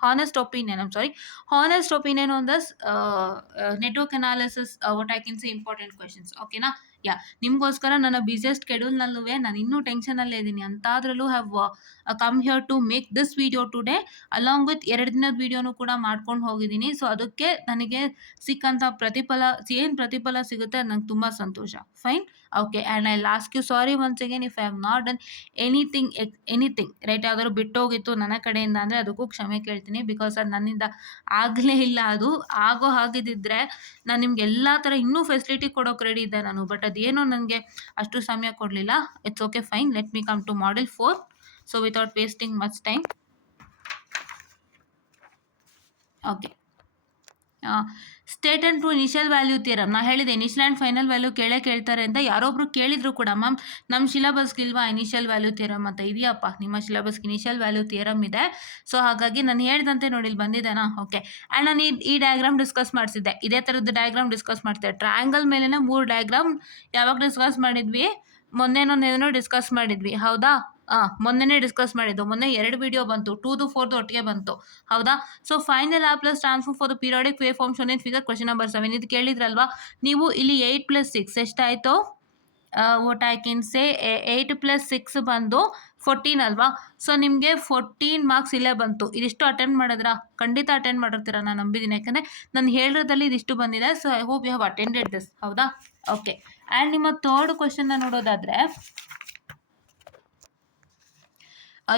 honest opinion on this network analysis what I can say important questions. ಓಕೆನಾ? ಯಾ, ನಿಮಗೋಸ್ಕರ ನನ್ನ ಬಿಸಿಯೆಸ್ಟ್ ಶೆಡ್ಯೂಲ್ನಲ್ಲೂ ನಾನು ಇನ್ನೂ ಟೆನ್ಷನಲ್ಲೇ ಇದ್ದೀನಿ, ಅಂತಾದ್ರಲ್ಲೂ have come here to make this video today along with 2 ದಿನದ ವಿಡಿಯೋನು ಕೂಡ ಮಾಡ್ಕೊಂಡು ಹೋಗಿದ್ದೀನಿ. ಸೊ ಅದಕ್ಕೆ ನನಗೆ ಸಿಕ್ಕಂಥ ಏನು ಪ್ರತಿಫಲ ಸಿಗುತ್ತೆ ಅದು ನಂಗೆ ತುಂಬ ಸಂತೋಷ. Fine, okay. And I lost you sorry once again if I have not done anything right. ಯಾವ್ದಾದ್ರು ಬಿಟ್ಟೋಗಿತ್ತು ನನ್ನ ಕಡೆಯಿಂದ ಅಂದರೆ ಅದಕ್ಕೂ ಕ್ಷಮೆ ಕೇಳ್ತೀನಿ. ಬಿಕಾಸ್ ಅದು ನನ್ನಿಂದ ಆಗಲೇ ಇಲ್ಲ. ಅದು ಆಗೋ ಹಾಗಿದ್ದಿದ್ರೆ ನಾನು ನಿಮ್ಗೆ ಎಲ್ಲ ಥರ ಇನ್ನೂ ಫೆಸಿಲಿಟಿ ಕೊಡೋಕೆ ರೆಡಿ ಇದ್ದೆ ನಾನು. ಬಟ್ ಅದೇನೋ ನನಗೆ ಅಷ್ಟು ಸಮಯ ಕೊಡಲಿಲ್ಲ. It's okay, fine. Let me come to Model 4. So without wasting much time, okay. State and true initial value theorem. ನಾನು ಹೇಳಿದೆ ಇನಿಷಿಯಲ್ ಆ್ಯಂಡ್ ಫೈನಲ್ ವ್ಯಾಲ್ಯೂ ಕೇಳ್ತಾರೆ ಅಂತ. ಯಾರೊಬ್ರು ಕೇಳಿದ್ರು ಕೂಡ, ಮ್ಯಾಮ್ ನಮ್ಮ ಸಿಲೆಬಸ್ಗೆ ಇಲ್ವಾ ಇನಿಷಿಯಲ್ ವ್ಯಾಲ್ಯೂ ಥಿಯರಮ್ ಅಂತ. ಇದೆಯಪ್ಪ, ನಿಮ್ಮ ಸಿಲೆಬಸ್ಗೆ ಇನಿಷಿಯಲ್ ವ್ಯಾಲ್ಯೂ ಥಿಯರಮ್ ಇದೆ. ಸೊ ಹಾಗಾಗಿ ನಾನು ಹೇಳಿದಂತೆ ನೋಡಿ ಇಲ್ಲಿ ಬಂದಿದ್ದೇನಾ? ಓಕೆ. ಆ್ಯಂಡ್ ನಾನು ಈ ಡಯಾಗ್ರಾಮ್ ಡಿಸ್ಕಸ್ ಮಾಡಿಸಿದ್ದೆ, ಇದೇ ಥರದ್ದು ಡಯಾಗ್ರಾಮ್ ಡಿಸ್ಕಸ್ ಮಾಡ್ತಿದ್ದೆ. ಟ್ರಯಾಂಗಲ್ ಮೇಲೇ 3 ಡಯಾಗ್ರಾಮ್ ಯಾವಾಗ ಡಿಸ್ಕಸ್ ಮಾಡಿದ್ವಿ? ಮೊನ್ನೆನೋ ಡಿಸ್ಕಸ್ ಮಾಡಿದ್ವಿ, ಹೌದಾ? ಮೊನ್ನೆನೇ ಡಿಸ್ಕಸ್ ಮಾಡಿದ್ದು. ಮೊನ್ನೆ 2 ವಿಡಿಯೋ ಬಂತು, 2ದು 4ದು ಒಟ್ಟಿಗೆ ಬಂತು, ಹೌದಾ? So find the Laplace transform for the periodic waveform shown in figure question number 7. ಇದು ಕೇಳಿದ್ರಲ್ವಾ ನೀವು? ಇಲ್ಲಿ 8 + 6 ಎಷ್ಟಾಯಿತು? ವಾಟ್ ಐ ಕ್ಯಾನ್ ಸೇ 8 + 6 ಬಂದು 14 ಅಲ್ವಾ? ಸೊ ನಿಮಗೆ 14 ಮಾರ್ಕ್ಸ್ ಇಲ್ಲೇ ಬಂತು. ಇದಿಷ್ಟು ಅಟೆಂಡ್ ಮಾಡಿದ್ರಾ? ಖಂಡಿತ ಅಟೆಂಡ್ ಮಾಡಿರ್ತೀರ, ನಾನು ನಂಬಿದ್ದೀನಿ. ಯಾಕಂದರೆ ನಾನು ಹೇಳಿರೋದಲ್ಲಿ ಇದಿಷ್ಟು ಬಂದಿದೆ. So I hope you have attended this, ಹೌದಾ? ಓಕೆ. ಆ್ಯಂಡ್ ನಿಮ್ಮ 3rd ಕ್ವೆಶ್ಚನ್ನ ನೋಡೋದಾದರೆ,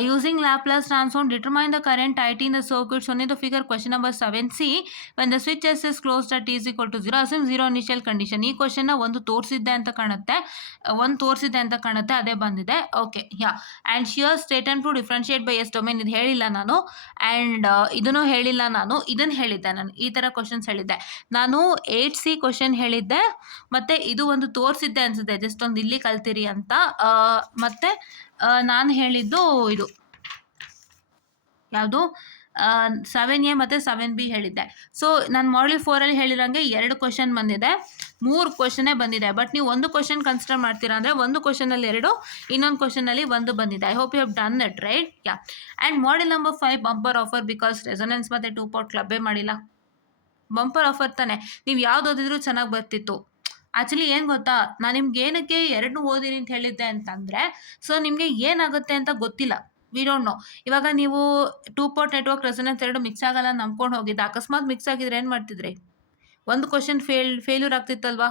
using Laplace transform, determine the current IT in the circuit shown in the figure question number 7c. When the switch S is closed at t is equal to 0, assume 0 initial condition. ಈ ಕ್ವಶನ್ನ ಒಂದು ತೋರಿಸಿದ್ದೆ ಅಂತ ಕಾಣುತ್ತೆ, ಅದೇ ಬಂದಿದೆ. Okay, yeah. And here state and to differentiate by s domain. ಇದು ಹೇಳಿಲ್ಲ ನಾನು, and ಇದನ್ನು ಹೇಳಿಲ್ಲ ನಾನು, ಇದನ್ನು ಹೇಳಿದ್ದೆ ನಾನು. ಈ ಥರ ಕ್ವಶನ್ಸ್ ಹೇಳಿದ್ದೆ ನಾನು. 8c ಕ್ವಶನ್ ಹೇಳಿದ್ದೆ, ಮತ್ತು ಇದು ಒಂದು ತೋರಿಸಿದ್ದೆ ಅನಿಸುತ್ತೆ, ಜಸ್ಟ್ ಒಂದು ಇಲ್ಲಿ ಕಲ್ತಿರಿ ಅಂತ. ಮತ್ತು ನಾನು ಹೇಳಿದ್ದು ಇದು ಯಾವುದು? 7a ಮತ್ತು 7b ಹೇಳಿದ್ದೆ. ಸೊ ನಾನು Model 4ಅಲ್ಲಿ ಹೇಳಿರೋಂಗೆ 2 ಕ್ವಶನ್ ಬಂದಿದೆ, 3 ಕ್ವಶನ್ನೇ ಬಂದಿದೆ. ಬಟ್ ನೀವು ಒಂದು ಕ್ವಶನ್ ಕನ್ಸಿಡರ್ ಮಾಡ್ತೀರಾ ಅಂದರೆ ಒಂದು ಕ್ವಶನಲ್ಲಿ 2, ಇನ್ನೊಂದು ಕ್ವಶನಲ್ಲಿ 1 ಬಂದಿದೆ. I hope you have done that, right? Yeah. And Model number 5 bumper offer, because resonance ಮತ್ತು 2 ಪಾರ್ಟ್ ಕ್ಲಬ್ಬೇ ಮಾಡಿಲ್ಲ. ಬಂಪರ್ ಆಫರ್ ತಾನೆ, ನೀವು ಯಾವ್ದು ಓದಿದ್ರೂ ಚೆನ್ನಾಗಿ ಬರ್ತಿತ್ತು. ಆ್ಯಕ್ಚುಲಿ ಏನು ಗೊತ್ತಾ, ನಾನು ನಿಮ್ಗೆ ಏನಕ್ಕೆ 2 ಓದಿರಿ ಅಂತ ಹೇಳಿದ್ದೆ ಅಂತಂದರೆ, ಸೊ ನಿಮಗೆ ಏನಾಗುತ್ತೆ ಅಂತ ಗೊತ್ತಿಲ್ಲ. We don't know. ಇವಾಗ ನೀವು 2 ಪಾರ್ಟ್ ನೆಟ್ವರ್ಕ್ ರೆಸೊನೆನ್ಸ್ 2 ಮಿಕ್ಸ್ ಆಗಲ್ಲ ನಂಬ್ಕೊಂಡು ಹೋಗಿದ್ದೆ. ಅಕಸ್ಮಾತ್ ಮಿಕ್ಸ್ ಆಗಿದ್ರೆ ಏನು ಮಾಡ್ತಿದ್ರಿ? ಒಂದು ಕ್ವಶನ್ ಫೇಲ್ಯೂರ್ ಆಗ್ತಿತ್ತಲ್ವಾ?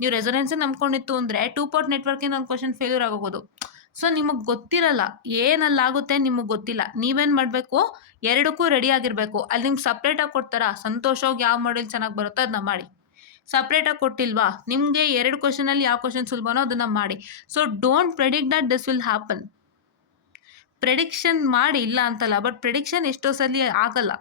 ನೀವು ರೆಸೊನೆನ್ಸೇ ನಂಬ್ಕೊಂಡಿತ್ತು ಅಂದರೆ 2 ಪಾರ್ಟ್ ನೆಟ್ವರ್ಕಿಂದ ಒಂದು ಕ್ವಶನ್ ಫೇಲ್ಯೂರ್ ಆಗೋಗೋದು. ಸೊ ನಿಮಗೆ ಗೊತ್ತಿರಲ್ಲ, ಏನಲ್ಲಾಗುತ್ತೆ ನಿಮಗೆ ಗೊತ್ತಿಲ್ಲ. ನೀವೇನು ಮಾಡಬೇಕು? 2ಕ್ಕೂ ರೆಡಿ ಆಗಿರಬೇಕು. ಅಲ್ಲಿ ನಿಮ್ಗೆ ಸಪ್ರೇಟಾಗಿ ಕೊಡ್ತಾರಾ? ಸಂತೋಷವಾಗಿ ಯಾವ ಮಾಡೆಲ್ ಚೆನ್ನಾಗಿ ಬರುತ್ತೋ ಅದನ್ನ ಮಾಡಿ. ಸಪ್ರೇಟಾಗಿ ಕೊಟ್ಟಿಲ್ವಾ? ನಿಮಗೆ 2 ಕ್ವಶನಲ್ಲಿ ಯಾವ ಕ್ವಶನ್ ಸುಲಭನೋ ಅದನ್ನು ಮಾಡಿ. So don't predict that this will happen. Prediction ಮಾಡಿ, ಇಲ್ಲ ಅಂತಲ್ಲ, ಬಟ್ ಪ್ರೆಡಿಕ್ಷನ್ ಎಷ್ಟೋ ಸಲ ಆಗಲ್ಲ.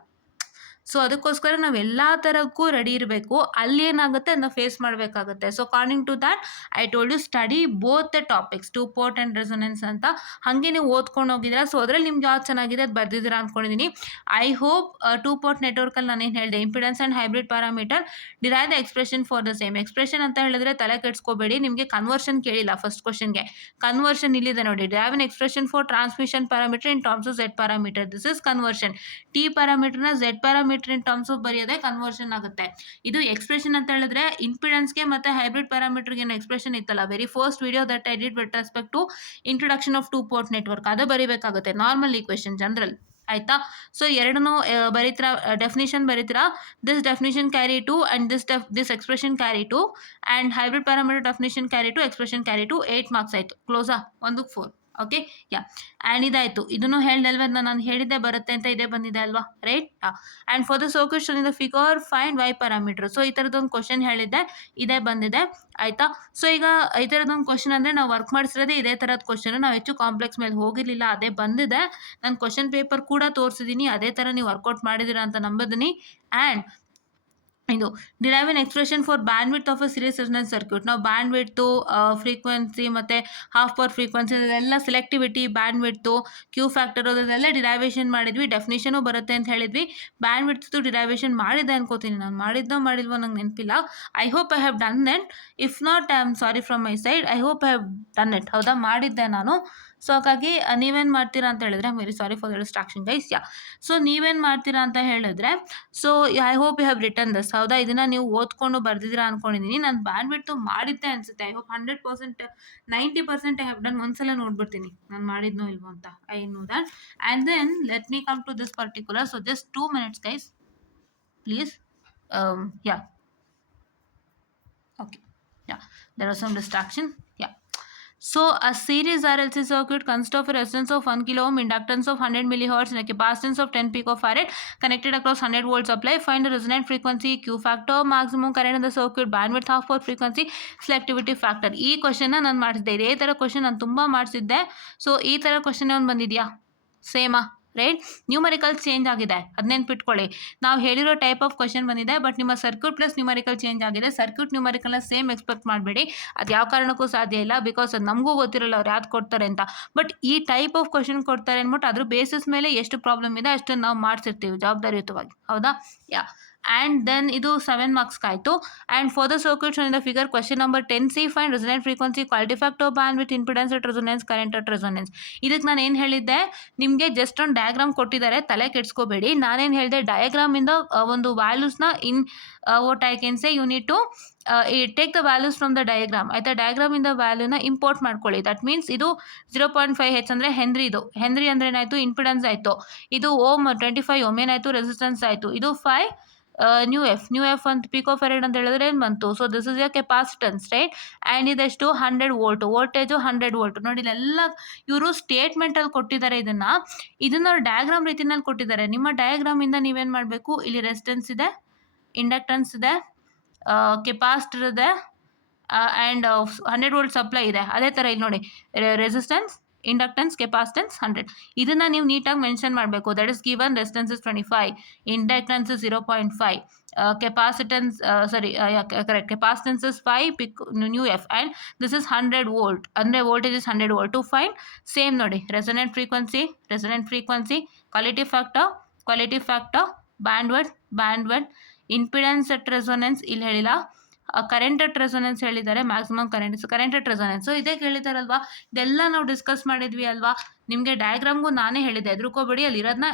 ಸೊ ಅದಕ್ಕೋಸ್ಕರ ನಾವು ಎಲ್ಲ ಥರಕ್ಕೂ ರೆಡಿ ಇರಬೇಕು. ಅಲ್ಲಿ ಏನಾಗುತ್ತೆ ಅದನ್ನ ಫೇಸ್ ಮಾಡಬೇಕಾಗುತ್ತೆ. So according to that I told you study both the topics, 2 part and resonance ಅಂತ. ಹಾಗೆ ನೀವು ಓದ್ಕೊಂಡು ಹೋಗಿದ್ದೀರಾ. ಸೊ ಅದರಲ್ಲಿ ನಿಮ್ಗೆ ಯಾವ್ದು ಚೆನ್ನಾಗಿದೆ ಅದು ಬರ್ದಿದ್ದೀರಾ ಅಂದ್ಕೊಂಡಿದ್ದೀನಿ. ಐ ಹೋಪ್ 2 ಪಾರ್ಟ್ ನೆಟ್ವರ್ಕಲ್ಲಿ ನಾನೇನು ಹೇಳಿದೆ, impedance and hybrid parameter, derive the expression for the same. Expression ಅಂತ ಹೇಳಿದ್ರೆ ತಲೆ ಕೆಡಿಸ್ಕೋಬೇಡಿ, ನಿಮಗೆ ಕನ್ವರ್ಷನ್ ಕೇಳಿಲ್ಲ ಫಸ್ಟ್ ಕ್ವಶನ್ಗೆ. ಕನ್ವರ್ಷನ್ ಇಲ್ಲಿದೆ ನೋಡಿ, derive an expression for transmission parameter in terms of Z parameter. This is conversion. T ಪ್ಯಾರಾಮೀಟರ್ನ Z parameter in terms of ಬರೆಯೋದೇ ಕನ್ವರ್ಷನ್ ಆಗುತ್ತೆ. ಇದು ಎಕ್ಸ್ಪ್ರೆಷನ್ ಅಂತ ಹೇಳಿದ್ರೆ ಇಂಪಿಡೆನ್ಸ್ಗೆ ಮತ್ತು ಹೈಬ್ರಿಡ್ ಪ್ಯಾರಾಮೀಟರ್ಗೆ ಏನೋ ಎಕ್ಸ್ಪ್ರೆಷನ್ ಇತ್ತಲ್ಲ, very first video that I did with respect to introduction of 2 port network, ಅದು ಬರೀಬೇಕಾಗುತ್ತೆ. ನಾರ್ಮಲ್ ಈಕ್ವೇಷನ್ ಜನರಲ್, ಆಯಿತಾ? ಸೊ 2 ಬರೀತೀರಾ, ಡೆಫಿನಿಷನ್ ಬರೀತೀರಾ. This definition carry two and this expression carry two and hybrid parameter definition carry two, expression carry two. 8 marks ಆಯಿತು. ಕ್ಲೋಸಾ? 1ಕ್ಕೆ 4. Okay, yeah. And ಇದಾಯಿತು. ಇದನ್ನು ಹೇಳ್ದಲ್ವ, ನಾನು ಹೇಳಿದ್ದೆ ಬರುತ್ತೆ ಅಂತ, ಇದೇ ಬಂದಿದೆ ಅಲ್ವಾ, right? And for the circuit in the figure find Y parameter. So ಈ ಥರದೊಂದು ಕ್ವಶನ್ ಹೇಳಿದ್ದೆ, ಇದೇ ಬಂದಿದೆ, ಆಯಿತಾ? ಸೊ ಈಗ ಈ ಥರದೊಂದು ಕ್ವಶನ್ ಅಂದರೆ ನಾವು ವರ್ಕ್ ಮಾಡಿಸಿರೋದೇ ಇದೇ ಥರದ ಕ್ವಶನ್. ನಾವು ಹೆಚ್ಚು ಕಾಂಪ್ಲೆಕ್ಸ್ ಮೇಲೆ ಹೋಗಿರಲಿಲ್ಲ, ಅದೇ ಬಂದಿದೆ. ನಾನು ಕ್ವಶನ್ ಪೇಪರ್ ಕೂಡ ತೋರಿಸಿದ್ದೀನಿ, ಅದೇ ಥರ ನೀವು ವರ್ಕೌಟ್ ಮಾಡಿದ್ದೀರಾ ಅಂತ ನಂಬಿದ್ದೀನಿ. ಆ್ಯಂಡ್ ಇದು derive an expression for bandwidth of a series resonance circuit. ನಾವು ಬ್ಯಾಂಡ್ ವಿಡ್ತು, ಫ್ರೀಕ್ವೆನ್ಸಿ ಮತ್ತು ಹಾಫ್ ಪವರ್ ಫ್ರೀಕ್ವೆನ್ಸಿ ಇದೆಲ್ಲ selectivity, bandwidth, Q factor ಅದನ್ನೆಲ್ಲ ಡಿರೈವೇಷನ್ ಮಾಡಿದ್ವಿ. ಡೆಫಿನೇಷನು ಬರುತ್ತೆ ಅಂತ ಹೇಳಿದ್ವಿ. ಬ್ಯಾಂಡ್ ವಿಡ್ತು ಡಿರೈವೇಷನ್ ಮಾಡಿದ್ದೆ ಅನ್ಕೋತೀನಿ ನಾನು. ಮಾಡಿಲ್ವೋ ನಂಗೆ ನೆನಪಿಲ್ಲ. I hope I have done it. If not I am sorry from my side. I hope I have done it. ಹೌದಾ, ಮಾಡಿದ್ದೆ ನಾನು. ಸೊ ಹಾಗಾಗಿ ನೀವೇನು ಮಾಡ್ತೀರಾ ಅಂತ ಹೇಳಿದ್ರೆ, I very sorry for the distraction guys. So ನೀವೇನು ಮಾಡ್ತೀರಾ ಅಂತ ಹೇಳಿದ್ರೆ, so I hope you have return this. ಹೌದಾ, ಇದನ್ನು ನೀವು ಓದ್ಕೊಂಡು ಬರ್ದಿದ್ದೀರಾ ಅಂದ್ಕೊಂಡಿದ್ದೀನಿ. ನಾನು ಬ್ಯಾಂಡ್ ಬಿಟ್ಟು ಮಾಡಿದ್ದೆ ಅನಿಸುತ್ತೆ. I hope 100%, 90% I have done. ಒಂದ್ಸಲ ನೋಡ್ಬಿಡ್ತೀನಿ ನಾನು ಮಾಡಿದ್ನೋ ಇಲ್ವೋ ಅಂತ. I know that. And then let me come to this particular. So just 2 minutes guys, please. Yeah okay, yeah, there was some distraction. Yeah, so a series RLC circuit consists of a resistance of 1 kilo ohm, inductance of 100 millihertz, and a capacitance of 10 picofarad connected across 100 volt supply. Find the resonant frequency, Q factor, maximum current in the circuit, bandwidth, half power frequency, selectivity factor. ಈ ಕ್ವಶನ್ನ ನಾನು ಮಾಡಿಸಿದ್ದೆ. ಇದೇ ಥರ question ನಾನು ತುಂಬ ಮಾಡಿಸಿದ್ದೆ. So ಈ ಥರ question ಒಂದು ಬಂದಿದೆಯಾ? ಸೇಮಾ, ರೈಟ್? ನ್ಯೂಮರಿಕಲ್ ಚೇಂಜ್ ಆಗಿದೆ, ಅದು ನೆನ್ಪಿಟ್ಕೊಳ್ಳಿ. ನಾವು ಹೇಳಿರೋ ಟೈಪ್ ಆಫ್ ಕ್ವಶನ್ ಬಂದಿದೆ, ಬಟ್ ನಿಮ್ಮ ಸರ್ಕ್ಯೂಟ್ ಪ್ಲಸ್ ನ್ಯೂಮರಿಕಲ್ ಚೇಂಜ್ ಆಗಿದೆ. ಸರ್ಕ್ಯೂಟ್ ನ್ಯೂಮರಿಕಲ್ನ ಸೇಮ್ ಎಕ್ಸ್ಪೆಕ್ಟ್ ಮಾಡಬೇಡಿ, ಅದು ಯಾವ ಕಾರಣಕ್ಕೂ ಸಾಧ್ಯ ಇಲ್ಲ. ಬಿಕಾಸ್ ಅದು ನಮಗೂ ಗೊತ್ತಿರಲ್ಲ ಅವ್ರು ಯಾವ್ದು ಕೊಡ್ತಾರೆ ಅಂತ. ಬಟ್ ಈ ಟೈಪ್ ಆಫ್ ಕ್ವಶನ್ ಕೊಡ್ತಾರೆ ಅಂದ್ಬಿಟ್ಟು ಅದ್ರ ಬೇಸಿಸ್ ಮೇಲೆ ಎಷ್ಟು ಪ್ರಾಬ್ಲಮ್ ಇದೆ ಅಷ್ಟನ್ನು ನಾವು ಮಾಡಿಸಿರ್ತೀವಿ ಜವಾಬ್ದಾರಿಯುತವಾಗಿ. ಹೌದಾ? ಯಾ. ಆ್ಯಂಡ್ ದೆನ್ ಇದು 7 marks ಆಯಿತು. And for the circuits in the figure, question number 10C, find resonant frequency, quality factor, band with, impedance at resonance, current at resonance. ಇದಕ್ಕೆ ನಾನು ಏನು ಹೇಳಿದ್ದೆ, ನಿಮಗೆ ಜಸ್ಟ್ ಒಂದು ಡಯಾಗ್ರಾಮ್ ಕೊಟ್ಟಿದ್ದಾರೆ, ತಲೆ ಕೆಡಿಸ್ಕೋಬೇಡಿ. ನಾನೇನು ಹೇಳಿದೆ, ಡಯಾಗ್ರಾಮಿಂದ ಒಂದು ವ್ಯಾಲ್ಯೂಸ್ನ what I can say, you need to take the values from the diagram. ಆಯಿತಾ? ಡಯಾಗ್ರಾಮಿಂದ ವ್ಯಾಲ್ಯೂನ ಇಂಪೋರ್ಟ್ ಮಾಡ್ಕೊಳ್ಳಿ. ದಟ್ ಮೀನ್ಸ್ ಇದು 0.5H ಅಂದರೆ ಹೆನ್ರಿ. ಇದು ಹೆನ್ರಿ ಅಂದರೆ ಏನಾಯಿತು? ಇಂಪಿಡೆನ್ಸ್ ಆಯಿತು. ಇದು ಓಮ್ 25 ಓಮ್ ಏನಾಯಿತು? ರೆಸಿಸ್ಟೆನ್ಸ್ ಆಯಿತು. ಇದು 5 ನ್ಯೂ ಎಫ್ ಅಂತ ಪಿಕೋಫೆರಡ್ ಅಂತ ಹೇಳಿದ್ರೆ ಏನು ಬಂತು? So this is A capacitance, right? And ಇದೆಷ್ಟು? 100 volt. Voltage 100 volt. ನೋಡಿ, ಇಲ್ಲೆಲ್ಲ ಇವರು ಸ್ಟೇಟ್ಮೆಂಟಲ್ಲಿ ಕೊಟ್ಟಿದ್ದಾರೆ. ಇದನ್ನು ಡಯಾಗ್ರಾಮ್ ರೀತಿಯಲ್ಲಿ ಕೊಟ್ಟಿದ್ದಾರೆ. ನಿಮ್ಮ ಡಯಾಗ್ರಾಮಿಂದ ನೀವೇನು ಮಾಡಬೇಕು? ಇಲ್ಲಿ ರೆಸಿಸ್ಟೆನ್ಸ್ ಇದೆ, ಇಂಡಕ್ಟನ್ಸ್ ಇದೆ, ಕೆಪಾಸಿಟರ್ ಇದೆ, ಆ್ಯಂಡ್ 100 volt ಸಪ್ಲೈ ಇದೆ. ಅದೇ ಥರ ಇಲ್ಲಿ ನೋಡಿ, ರೆಸಿಸ್ಟೆನ್ಸ್, ಇಂಡಕ್ಟನ್ಸ್, ಕೆಪಾಸಿಟನ್ಸ್ 100. ಇದನ್ನು ನೀವು ನೀಟಾಗಿ ಮೆನ್ಷನ್ ಮಾಡಬೇಕು. That is given. Resistance is 25, inductance is 0.5, capacitance correct, capacitance is 5 nu F, and this is 100 volt. ಅಂದರೆ voltage is 100 volt. To find same ನೋಡಿ, resonant frequency, quality factor, bandwidth, impedance at resonance ಇಲ್ಲಿ ಹೇಳಿಲ್ಲ, current at resonance ಹೇಳಿದ್ದಾರೆ, maximum current at resonance. So ಇದೇ ಕೇಳಿದಾರಲ್ವಾ, ಇದೆಲ್ಲ ನಾವು discuss ಮಾಡಿದ್ವಿ ಅಲ್ವಾ. ನಿಮಗೆ ಡಯಾಗ್ರಾಮ್ಗೂ ನಾನೇ ಹೇಳಿದ್ದೆ, ಎದುರುಕೋಬೇಡಿ, ಅಲ್ಲಿರೋದನ್ನ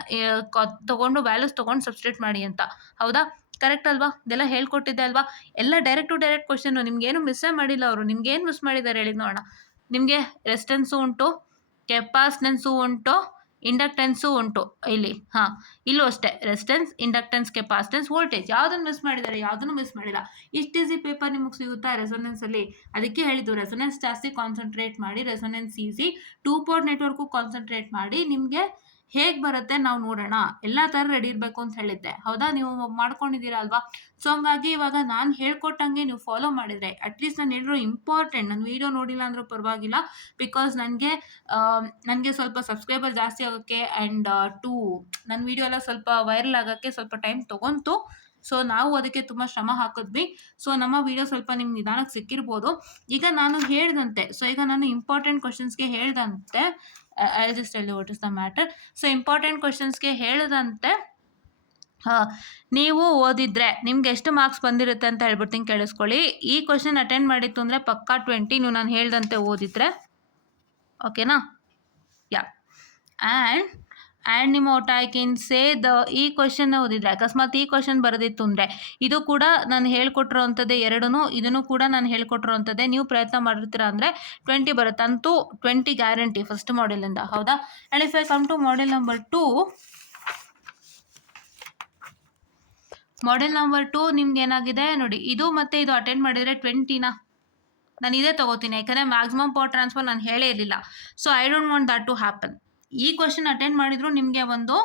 ತೊಗೊಂಡು ವ್ಯಾಲ್ಯೂಸ್ ತೊಗೊಂಡು ಸಬ್ಸ್ಟಿಟ್ಯೂಟ್ ಮಾಡಿ ಅಂತ. ಹೌದಾ? ಕರೆಕ್ಟ್ ಅಲ್ವಾ? ಇದೆಲ್ಲ ಹೇಳ್ಕೊಟ್ಟಿದ್ದೆ ಅಲ್ವಾ. ಎಲ್ಲ ಡೈರೆಕ್ಟ್ ಟು ಡೈರೆಕ್ಟ್ ಕ್ವಶನ್ನು, ನಿಮ್ಗೇನು ಮಿಸ್ಸೇ ಮಾಡಿಲ್ಲ ಅವರು. ನಿಮ್ಗೇನು ಮಿಸ್ ಮಾಡಿದ್ದಾರೆ ಹೇಳಿ ನೋಡೋಣ. ನಿಮಗೆ ರೆಸಿಸ್ಟೆನ್ಸು ಉಂಟು, ಕೆಪಾಸಿಟೆನ್ಸು ಉಂಟು, ಇಂಡಕ್ಟೆನ್ಸು ಉಂಟು. ಇಲ್ಲಿ ಇಲ್ಲೂ ಅಷ್ಟೇ, ರೆಸಿಸ್ಟೆನ್ಸ್, ಇಂಡಕ್ಟೆನ್ಸ್, ಕೆಪಾಸಿಟೆನ್ಸ್, ವೋಲ್ಟೇಜ್. ಯಾವುದನ್ನು ಮಿಸ್ ಮಾಡಿದ್ದಾರೆ? ಯಾವುದನ್ನು ಮಿಸ್ ಮಾಡಿಲ್ಲ. ಇಷ್ಟು ಈಸಿ ಪೇಪರ್ ನಿಮಗೆ ಸಿಗುತ್ತಾ ರೆಸೊನೆನ್ಸಲ್ಲಿ? ಅದಕ್ಕೆ ಹೇಳಿದ್ದು, ರೆಸೊನೆನ್ಸ್ ಜಾಸ್ತಿ ಕಾನ್ಸಂಟ್ರೇಟ್ ಮಾಡಿ. Resonance easy. 2 port network concentrate ಮಾಡಿ. ನಿಮಗೆ ಹೇಗೆ ಬರುತ್ತೆ ನಾವು ನೋಡೋಣ. ಎಲ್ಲ ಥರ ರೆಡಿ ಇರಬೇಕು ಅಂತ ಹೇಳಿದ್ದೆ. ಹೌದಾ? ನೀವು ಮಾಡ್ಕೊಂಡಿದ್ದೀರಾ ಅಲ್ವಾ? ಸೊ ಹಂಗಾಗಿ ಇವಾಗ ನಾನು ಹೇಳ್ಕೊಟ್ಟಂಗೆ ನೀವು ಫಾಲೋ ಮಾಡಿದರೆ, ಅಟ್ಲೀಸ್ಟ್ ನಾನು ಹೇಳಿರೋ ಇಂಪಾರ್ಟೆಂಟ್, ನನ್ನ ವೀಡಿಯೋ ನೋಡಿಲ್ಲ ಅಂದರೂ ಪರವಾಗಿಲ್ಲ. ಬಿಕಾಸ್ ನನಗೆ ಸ್ವಲ್ಪ ಸಬ್ಸ್ಕ್ರೈಬರ್ ಜಾಸ್ತಿ ಆಗೋಕ್ಕೆ ಆ್ಯಂಡ್ ನನ್ನ ವೀಡಿಯೋ ಎಲ್ಲ ಸ್ವಲ್ಪ ವೈರಲ್ ಆಗೋಕ್ಕೆ ಸ್ವಲ್ಪ ಟೈಮ್ ತೊಗೊಂತು. ಸೊ ನಾವು ಅದಕ್ಕೆ ತುಂಬ ಶ್ರಮ ಹಾಕಿದ್ವಿ. ಸೊ ನಮ್ಮ ವೀಡಿಯೋ ಸ್ವಲ್ಪ ನಿಮ್ಗೆ ನಿಧಾನಕ್ಕೆ ಸಿಕ್ಕಿರ್ಬೋದು. ಈಗ ನಾನು ಹೇಳಿದಂತೆ, ಸೊ ಈಗ ನಾನು ಇಂಪಾರ್ಟೆಂಟ್ ಕ್ವಶನ್ಸ್ಗೆ ಹೇಳಿದಂತೆ, I just tell you what is the matter. So important ಕ್ವಶನ್ಸ್ಗೆ ಹೇಳಿದಂತೆ ನೀವು ಓದಿದ್ರೆ ನಿಮ್ಗೆ ಎಷ್ಟು ಮಾರ್ಕ್ಸ್ ಬಂದಿರುತ್ತೆ ಅಂತ ಹೇಳ್ಬಿಡ್ತೀನಿ, ಕೇಳಿಸ್ಕೊಳ್ಳಿ. ಈ ಕ್ವಶನ್ ಅಟೆಂಡ್ ಮಾಡಿತ್ತು ಅಂದರೆ ಪಕ್ಕಾ 20 ನೀವು ನಾನು ಹೇಳ್ದಂತೆ ಓದಿದ್ರೆ. ಓಕೆನಾ? ಯಾ. ಆ್ಯಂಡ್ ನಿಮ್ಮ ವಾಟ್ ಐ ಕ್ಯಾನ್ ಸೇ, ಈ ಕ್ವಶನ್ ಓದಿದ್ರೆ, ಅಕಸ್ಮಾತ್ ಈ ಕ್ವಶನ್ ಬರೆದಿತ್ತು ಅಂದರೆ, ಇದು ಕೂಡ ನಾನು ಹೇಳ್ಕೊಟ್ಟಿರೋ ಅಂಥದ್ದೇ ಎರಡೂ. ಇದನ್ನು ಕೂಡ ನಾನು ಹೇಳ್ಕೊಟ್ಟಿರೋ ಅಂಥದ್ದೇ. ನೀವು ಪ್ರಯತ್ನ ಮಾಡಿರ್ತೀರ ಅಂದರೆ 20 ಬರುತ್ತೆ. ಅಂತೂ 20 ಗ್ಯಾರಂಟಿ ಫಸ್ಟ್ ಮಾಡೆಲಿಂದ. ಹೌದಾ? And if I come to model number 2, ನಿಮ್ಗೆ ಏನಾಗಿದೆ ನೋಡಿ, ಇದು ಮತ್ತು ಇದು ಅಟೆಂಡ್ ಮಾಡಿದರೆ 20ನ ನಾನು ಇದೇ ತೊಗೋತೀನಿ. ಯಾಕಂದರೆ ಮ್ಯಾಕ್ಸಿಮಮ್ ಪವರ್ ಟ್ರಾನ್ಸ್ಫರ್ ನಾನು ಹೇಳೇ ಇರಲಿಲ್ಲ. So I don't want that to happen. ಈ ಕ್ವಶನ್ ಅಟೆಂಡ್ ಮಾಡಿದ್ರು ನಿಮಗೆ ಒಂದು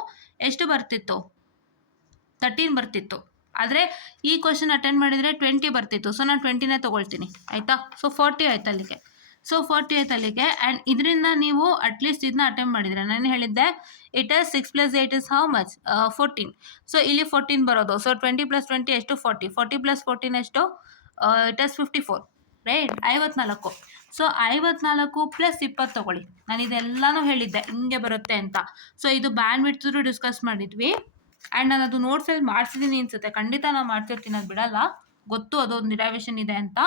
ಎಷ್ಟು ಬರ್ತಿತ್ತು? 13 ಬರ್ತಿತ್ತು. ಆದರೆ ಈ ಕ್ವಶನ್ ಅಟೆಂಡ್ ಮಾಡಿದರೆ 20 ಬರ್ತಿತ್ತು. ಸೊ ನಾನು 20ನೇ ತೊಗೊಳ್ತೀನಿ. ಆಯಿತಾ? ಸೊ 40 ಆಯ್ತು ಅಲ್ಲಿಗೆ. ಸೊ 40 ಆಯ್ತು ಅಲ್ಲಿಗೆ. ಆ್ಯಂಡ್ ಇದರಿಂದ ನೀವು ಅಟ್ಲೀಸ್ಟ್ ಇದನ್ನ ಅಟೆಂಪ್ಟ್ ಮಾಡಿದ್ರೆ ನಾನು ಹೇಳಿದ್ದೆ it is 6 + 8 is how much 14. So ಇಲ್ಲಿ 14 ಬರೋದು. ಸೊ 20 + 20 ಎಷ್ಟು 40. 40 + 14 ಎಷ್ಟು ಇಟ್ ಇಸ್ 54 ರೈಟ್ 54. ಸೊ 54 + 20 ತೊಗೊಳ್ಳಿ. ನಾನು ಇದೆಲ್ಲನೂ ಹೇಳಿದ್ದೆ ಹಿಂಗೆ ಬರುತ್ತೆ ಅಂತ. ಸೊ ಇದು ಬ್ಯಾಂಡ್ ವಿಡ್ತ್ ಡಿಸ್ಕಸ್ ಮಾಡಿದ್ವಿ. ಆ್ಯಂಡ್ ನಾನು ಅದು ನೋಟ್ಸಲ್ಲಿ ಮಾಡಿಸಿದ್ದೀನಿ ಅನಿಸುತ್ತೆ. ಖಂಡಿತ ನಾನು ಮಾಡ್ತಿರ್ತೀನಿ, ಅದು ಬಿಡಲ್ಲ, ಗೊತ್ತು ಅದೊಂದು ಡಿರೈವೇಷನ್ ಇದೆ ಅಂತ.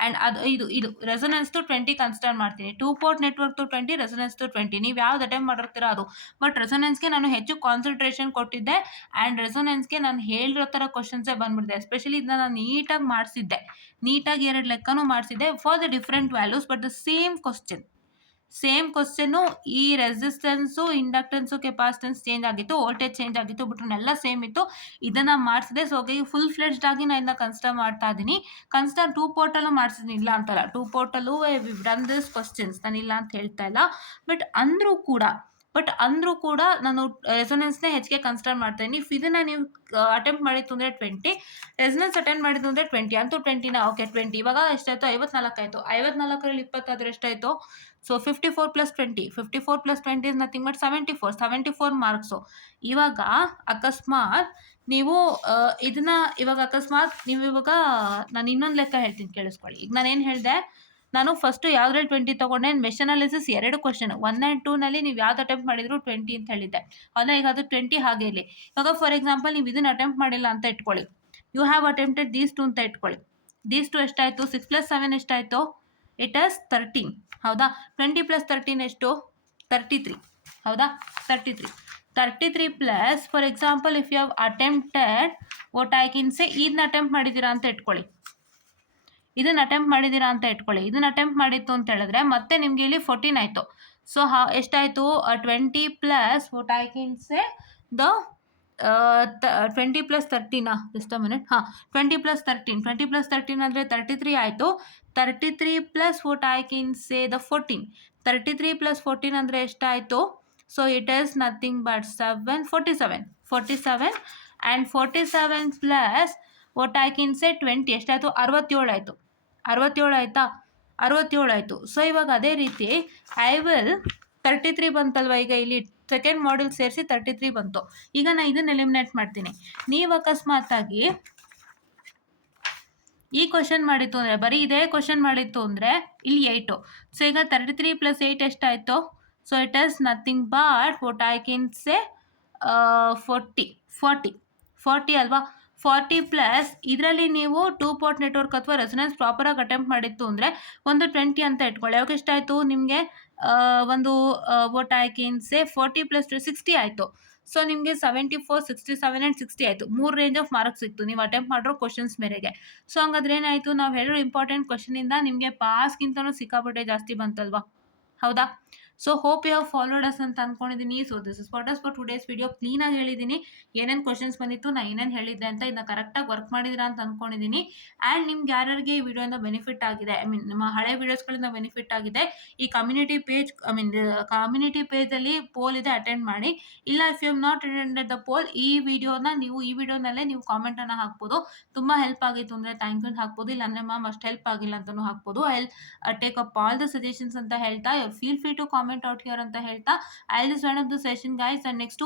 ಆ್ಯಂಡ್ ಅದು ಇದು ರೆಸೊನೆನ್ಸ್ದು 20 ಕನ್ಸಿಡರ್ ಮಾಡ್ತೀನಿ. 2 ಪೋರ್ಟ್ ನೆಟ್ವರ್ಕ್ದು 20, ರೆಸೊನೆನ್ಸ್ದು 20. ನೀವು ಯಾವ್ದು ಅಟೆಂಪ್ಟ್ ಮಾಡಿರ್ತೀರೋ ಅದು. ಬಟ್ ರೆಸೊನೆನ್ಸ್ಗೆ ನಾನು ಹೆಚ್ಚು ಕಾನ್ಸಂಟ್ರೇಷನ್ ಕೊಟ್ಟಿದ್ದೆ. ಆ್ಯಂಡ್ ರೆಸೊನೆನ್ಸ್ಗೆ ನಾನು ಹೇಳಿರೋ ಥರ ಕ್ವಶನ್ಸೇ ಬಂದ್ಬಿಟ್ಟಿದೆ. ಎಸ್ಪೆಷಲಿ ಇದನ್ನ ನಾನು ನೀಟಾಗಿ ಮಾಡಿಸಿದ್ದೆ. ನೀಟಾಗಿ 2 ಲೆಕ್ಕನೂ ಮಾಡಿಸಿದ್ದೆ for the different values but the same ಕ್ವಶನ್ನು. ಈ ರೆಸಿಸ್ಟೆನ್ಸು, ಇಂಡಕ್ಟೆನ್ಸು, ಕೆಪಾಸಿಟೆನ್ಸ್ ಚೇಂಜ್ ಆಗಿತ್ತು, ವೋಲ್ಟೇಜ್ ಚೇಂಜ್ ಆಗಿತ್ತು, ಬಟ್ ಎಲ್ಲ ಸೇಮ್ ಇತ್ತು. ಇದನ್ನು ಮಾಡಿಸಿದೆ. ಸೊ ಹಾಗಾಗಿ ಫುಲ್ ಫ್ಲೆಡ್ಜ್ಡ್ ಆಗಿ ನಾನು ಇದನ್ನ ಕನ್ಸಿಡರ್ ಮಾಡ್ತಾ ಇದ್ದೀನಿ. ಕನ್ಸಿಡರ್ 2 ಪೋರ್ಟಲ್ಲೂ ಮಾಡಿಸಿದ್ದೀನಿ, ಇಲ್ಲ ಅಂತಲ್ಲ. 2 ಪೋರ್ಟಲ್ಲೂ ರನ್ ದಿಸ್ ಕ್ವಶನ್ಸ್, ನಾನು ಇಲ್ಲ ಅಂತ ಹೇಳ್ತಾ ಇಲ್ಲ. ಬಟ್ ಅಂದರೂ ಕೂಡ ನಾನು ರೆಸೊನೆನ್ಸ್ನೇ ಹೆಚ್ಚಿಗೆ ಕನ್ಸಿಡರ್ ಮಾಡ್ತಾ ಇದ್ದೀನಿ. ಇಫ್ ಇದನ್ನು ನೀವು ಅಟೆಂಪ್ಟ್ ಮಾಡಿತ್ತು ಅಂದರೆ 20, ರೆಸೊನೆನ್ಸ್ ಅಟೆಂಡ್ ಮಾಡಿದ್ದು ಅಂದರೆ 20. ಅಂತೂ 20ನ ಓಕೆ 20. ಇವಾಗ ಎಷ್ಟಾಯಿತು 54 ಆಯಿತು. 54ರಲ್ಲಿ 20 ಆದರೆ ಎಷ್ಟಾಯಿತು? So 54 + 20. 54 + 20 is nothing but 74 marks. ಇವಾಗ ಅಕಸ್ಮಾತ್ ನೀವು ನಾನು ಇನ್ನೊಂದು ಲೆಕ್ಕ ಹೇಳ್ತೀನಿ ಕೇಳಿಸ್ಕೊಳ್ಳಿ. ಈಗ ನಾನೇನು ಹೇಳಿದೆ, ನಾನು ಫಸ್ಟು ಯಾವುದ್ರಲ್ಲಿ 20 ತೊಗೊಂಡೆ, ಮೆಶ್ ಅನಾಲಿಸಿಸ್ 2 ಕ್ವಶನ್ 1 ಆ್ಯಂಡ್ 2ನಲ್ಲಿ ನೀವು ಯಾವ್ದು ಅಟೆಂಪ್ಟ್ ಮಾಡಿದ್ರು 20 ಅಂತ ಹೇಳಿದ್ದೆ. ಹೌದಾ? ಈಗ ಅದು 20 ಹಾಗೆ ಇಲ್ಲಿ. ಇವಾಗ ಫಾರ್ ಎಕ್ಸಾಂಪಲ್ ನೀವು ಇದನ್ನು ಅಟೆಂಪ್ಟ್ ಮಾಡಿಲ್ಲ ಅಂತ ಇಟ್ಕೊಳ್ಳಿ. ಯು ಹ್ಯಾವ್ ಅಟೆಂಪ್ಟೆಡ್ ದೀಸ್ 2 ಅಂತ ಇಟ್ಕೊಳ್ಳಿ. ದೀಸ್ 2 ಎಷ್ಟಾಯಿತು? 6 + 7 ಎಷ್ಟಾಯಿತು? It is 13. ಹೌದಾ? 20 + 13 ಎಷ್ಟು? 33. ಹೌದಾ? 33 plus for example if you have attempted what I can say, ಇದನ್ನ ಅಟೆಂಪ್ಟ್ ಮಾಡಿದ್ದೀರಾ ಅಂತ ಇಟ್ಕೊಳ್ಳಿ. ಇದನ್ನು ಅಟೆಂಪ್ಟ್ ಮಾಡಿತ್ತು ಅಂತ ಹೇಳಿದ್ರೆ ಮತ್ತೆ ನಿಮಗೆ ಇಲ್ಲಿ 14 ಆಯಿತು. ಸೊ ಎಷ್ಟಾಯಿತು? 20 plus what I can say the 20 + 13 just a minute. 20 + 13. 20 + 13 ಅಂದರೆ 33 ಆಯಿತು. 33 plus what I can say the 14. 33 + 14 ಅಂದರೆ ಎಷ್ಟಾಯಿತು? So it is nothing but 47. And 47 plus what I can ಸೇ 20 ಎಷ್ಟಾಯಿತು? 67 ಆಯಿತು. 67 ಆಯಿತು. ಸೊ ಇವಾಗ ಅದೇ ರೀತಿ ಐ ವಿಲ್ 33 ಬಂತಲ್ವ, ಈಗ ಇಲ್ಲಿ ಸೆಕೆಂಡ್ ಮಾಡ್ಯೂಲ್ ಸೇರಿಸಿ 33 ಬಂತು. ಈಗ ನಾನು ಇದನ್ನು ಎಲಿಮಿನೇಟ್ ಮಾಡ್ತೀನಿ. ನೀವು ಅಕಸ್ಮಾತಾಗಿ ಈ ಕ್ವಶನ್ ಮಾಡಿತ್ತು ಅಂದರೆ, ಬರೀ ಇದೇ ಕ್ವಶನ್ ಮಾಡಿತ್ತು ಅಂದರೆ ಇಲ್ಲಿ 8. ಸೊ ಈಗ 33 + 8 ಎಷ್ಟಾಯಿತು? So it is nothing but what I can ಸೇ 40 ಅಲ್ವಾ? 40 ಪ್ಲಸ್ ಇದರಲ್ಲಿ ನೀವು 2 ಪೋರ್ಟ್ ನೆಟ್ವರ್ಕ್ ಅಥವಾ ರೆಸೊನೆನ್ಸ್ ಪ್ರಾಪರಾಗಿ ಅಟೆಂಪ್ಟ್ ಮಾಡಿತ್ತು ಅಂದರೆ ಒಂದು 20 ಅಂತ ಇಟ್ಕೊಳ್ಳಿ. ಅವಾಗ ಎಷ್ಟಾಯಿತು ನಿಮಗೆ? ಒಂದು ವಾಟ್ ಐ ಕ್ಯಾನ್ ಸೇ 40 + 2 60 ಆಯಿತು. ಸೊ ನಿಮಗೆ 74, 67 ಆ್ಯಂಡ್ 60 ಆಯಿತು. 3 ರೇಂಜ್ ಆಫ್ ಮಾರ್ಕ್ಸ್ ಸಿಕ್ತು ನೀವು ಅಟೆಂಪ್ಟ್ ಮಾಡಿರೋ ಕ್ವಶನ್ಸ್ ಮೇರೆಗೆ. ಸೊ ಹಂಗಾದ್ರೆ ಏನಾಯಿತು? ನಾವು ಹೇಳಿರೋ ಇಂಪಾರ್ಟೆಂಟ್ ಕ್ವಶನಿಂದ ನಿಮಗೆ ಪಾಸ್ಗಿಂತಲೂ ಸಿಕ್ಕಾಪಟ್ಟೆ ಜಾಸ್ತಿ ಬಂತಲ್ವಾ? ಹೌದಾ? So hope you have followed us ಅಂತ ಅಂದ್ಕೊಂಡಿದ್ದೀನಿ. So this is what is for today's video. ಕ್ಲೀನಾಗಿ ಹೇಳಿದ್ದೀನಿ ಏನೇನು ಕ್ವಶನ್ಸ್ ಬಂದಿತ್ತು, ನಾನು ಏನೇನು ಹೇಳಿದ್ದೆ ಅಂತ. ಇದನ್ನ ಕರೆಕ್ಟಾಗಿ ವರ್ಕ್ ಮಾಡಿದ್ದೀರಾ ಅಂತ ಅಂದ್ಕೊಂಡಿದ್ದೀನಿ. ಆ್ಯಂಡ್ ನಿಮ್ಗೆ ಯಾರ್ಯಾರಿಗೆ ಈ ವಿಡಿಯೋಯಿಂದ ಬೆನಿಫಿಟ್ ಆಗಿದೆ, ನಮ್ಮ ಹಳೆ ವೀಡಿಯೋಸ್ಗಳಿಂದ ಬೆನಿಫಿಟ್ ಆಗಿದೆ, ಈ ಕಮ್ಯುನಿಟಿ ಪೇಜಲ್ಲಿ ಪೋಲ್ ಇದೆ, ಅಟೆಂಡ್ ಮಾಡಿ. ಇಲ್ಲ if you have not attended the poll, ಈ ವಿಡಿಯೋನಲ್ಲೇ ನೀವು ಕಾಮೆಂಟನ್ನು ಹಾಕ್ಬೋದು. ತುಂಬ ಹೆಲ್ಪ್ ಆಗಿತ್ತು ಅಂದರೆ ಥ್ಯಾಂಕ್ ಯು ಅಂತ ಹಾಕ್ಬೋದು. ಇಲ್ಲಾಂದರೆ ಮ್ಯಾಮ್ ಅಷ್ಟು ಹೆಲ್ಪ್ ಆಗಿಲ್ಲ ಅಂತಲೂ ಹಾಕ್ಬೋದು. I take up all the suggestions ಅಂತ ಹೇಳ್ತಾ, feel free to comment out here ಅಂತ ಹೇಳ್ತಾ, I just run up the session guys. And next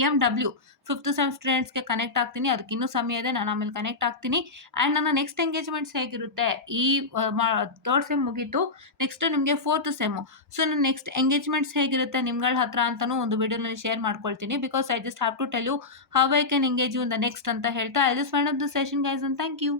EMW 5th sem ಸ್ಟೂಡೆಂಟ್ಸ್ಗೆ ಕನೆಕ್ಟ್ ಆಗ್ತೀನಿ. ಅದಕ್ಕೆ ಇನ್ನೂ ಸಮಯ ಇದೆ, ನಾನು ಆಮೇಲೆ ಕನೆಕ್ಟ್ ಆಗ್ತೀನಿ. ಆ್ಯಂಡ್ ನನ್ನ ನೆಕ್ಸ್ಟ್ ಎಂಗೇಜ್ಮೆಂಟ್ಸ್ ಹೇಗಿರುತ್ತೆ, ಈ 3rd ಸೆಮ್ ಮುಗೀತು, ನೆಕ್ಸ್ಟ್ ನಿಮಗೆ 4th ಸೆಮ್ಮು. ಸೊ ನನ್ನ ನೆಕ್ಸ್ಟ್ ಎಂಗೇಜ್ಮೆಂಟ್ಸ್ ಹೇಗಿರುತ್ತೆ ನಿಮ್ಗಳ ಹತ್ರ ಅಂತಲೂ ಒಂದು ವಿಡಿಯೋನಲ್ಲಿ ಶೇರ್ ಮಾಡ್ಕೊಳ್ತೀನಿ. Because I just have to tell you how I can engage you in the next ಅಂತ ಹೇಳ್ತಾ, I just run up the session guys. And thank you.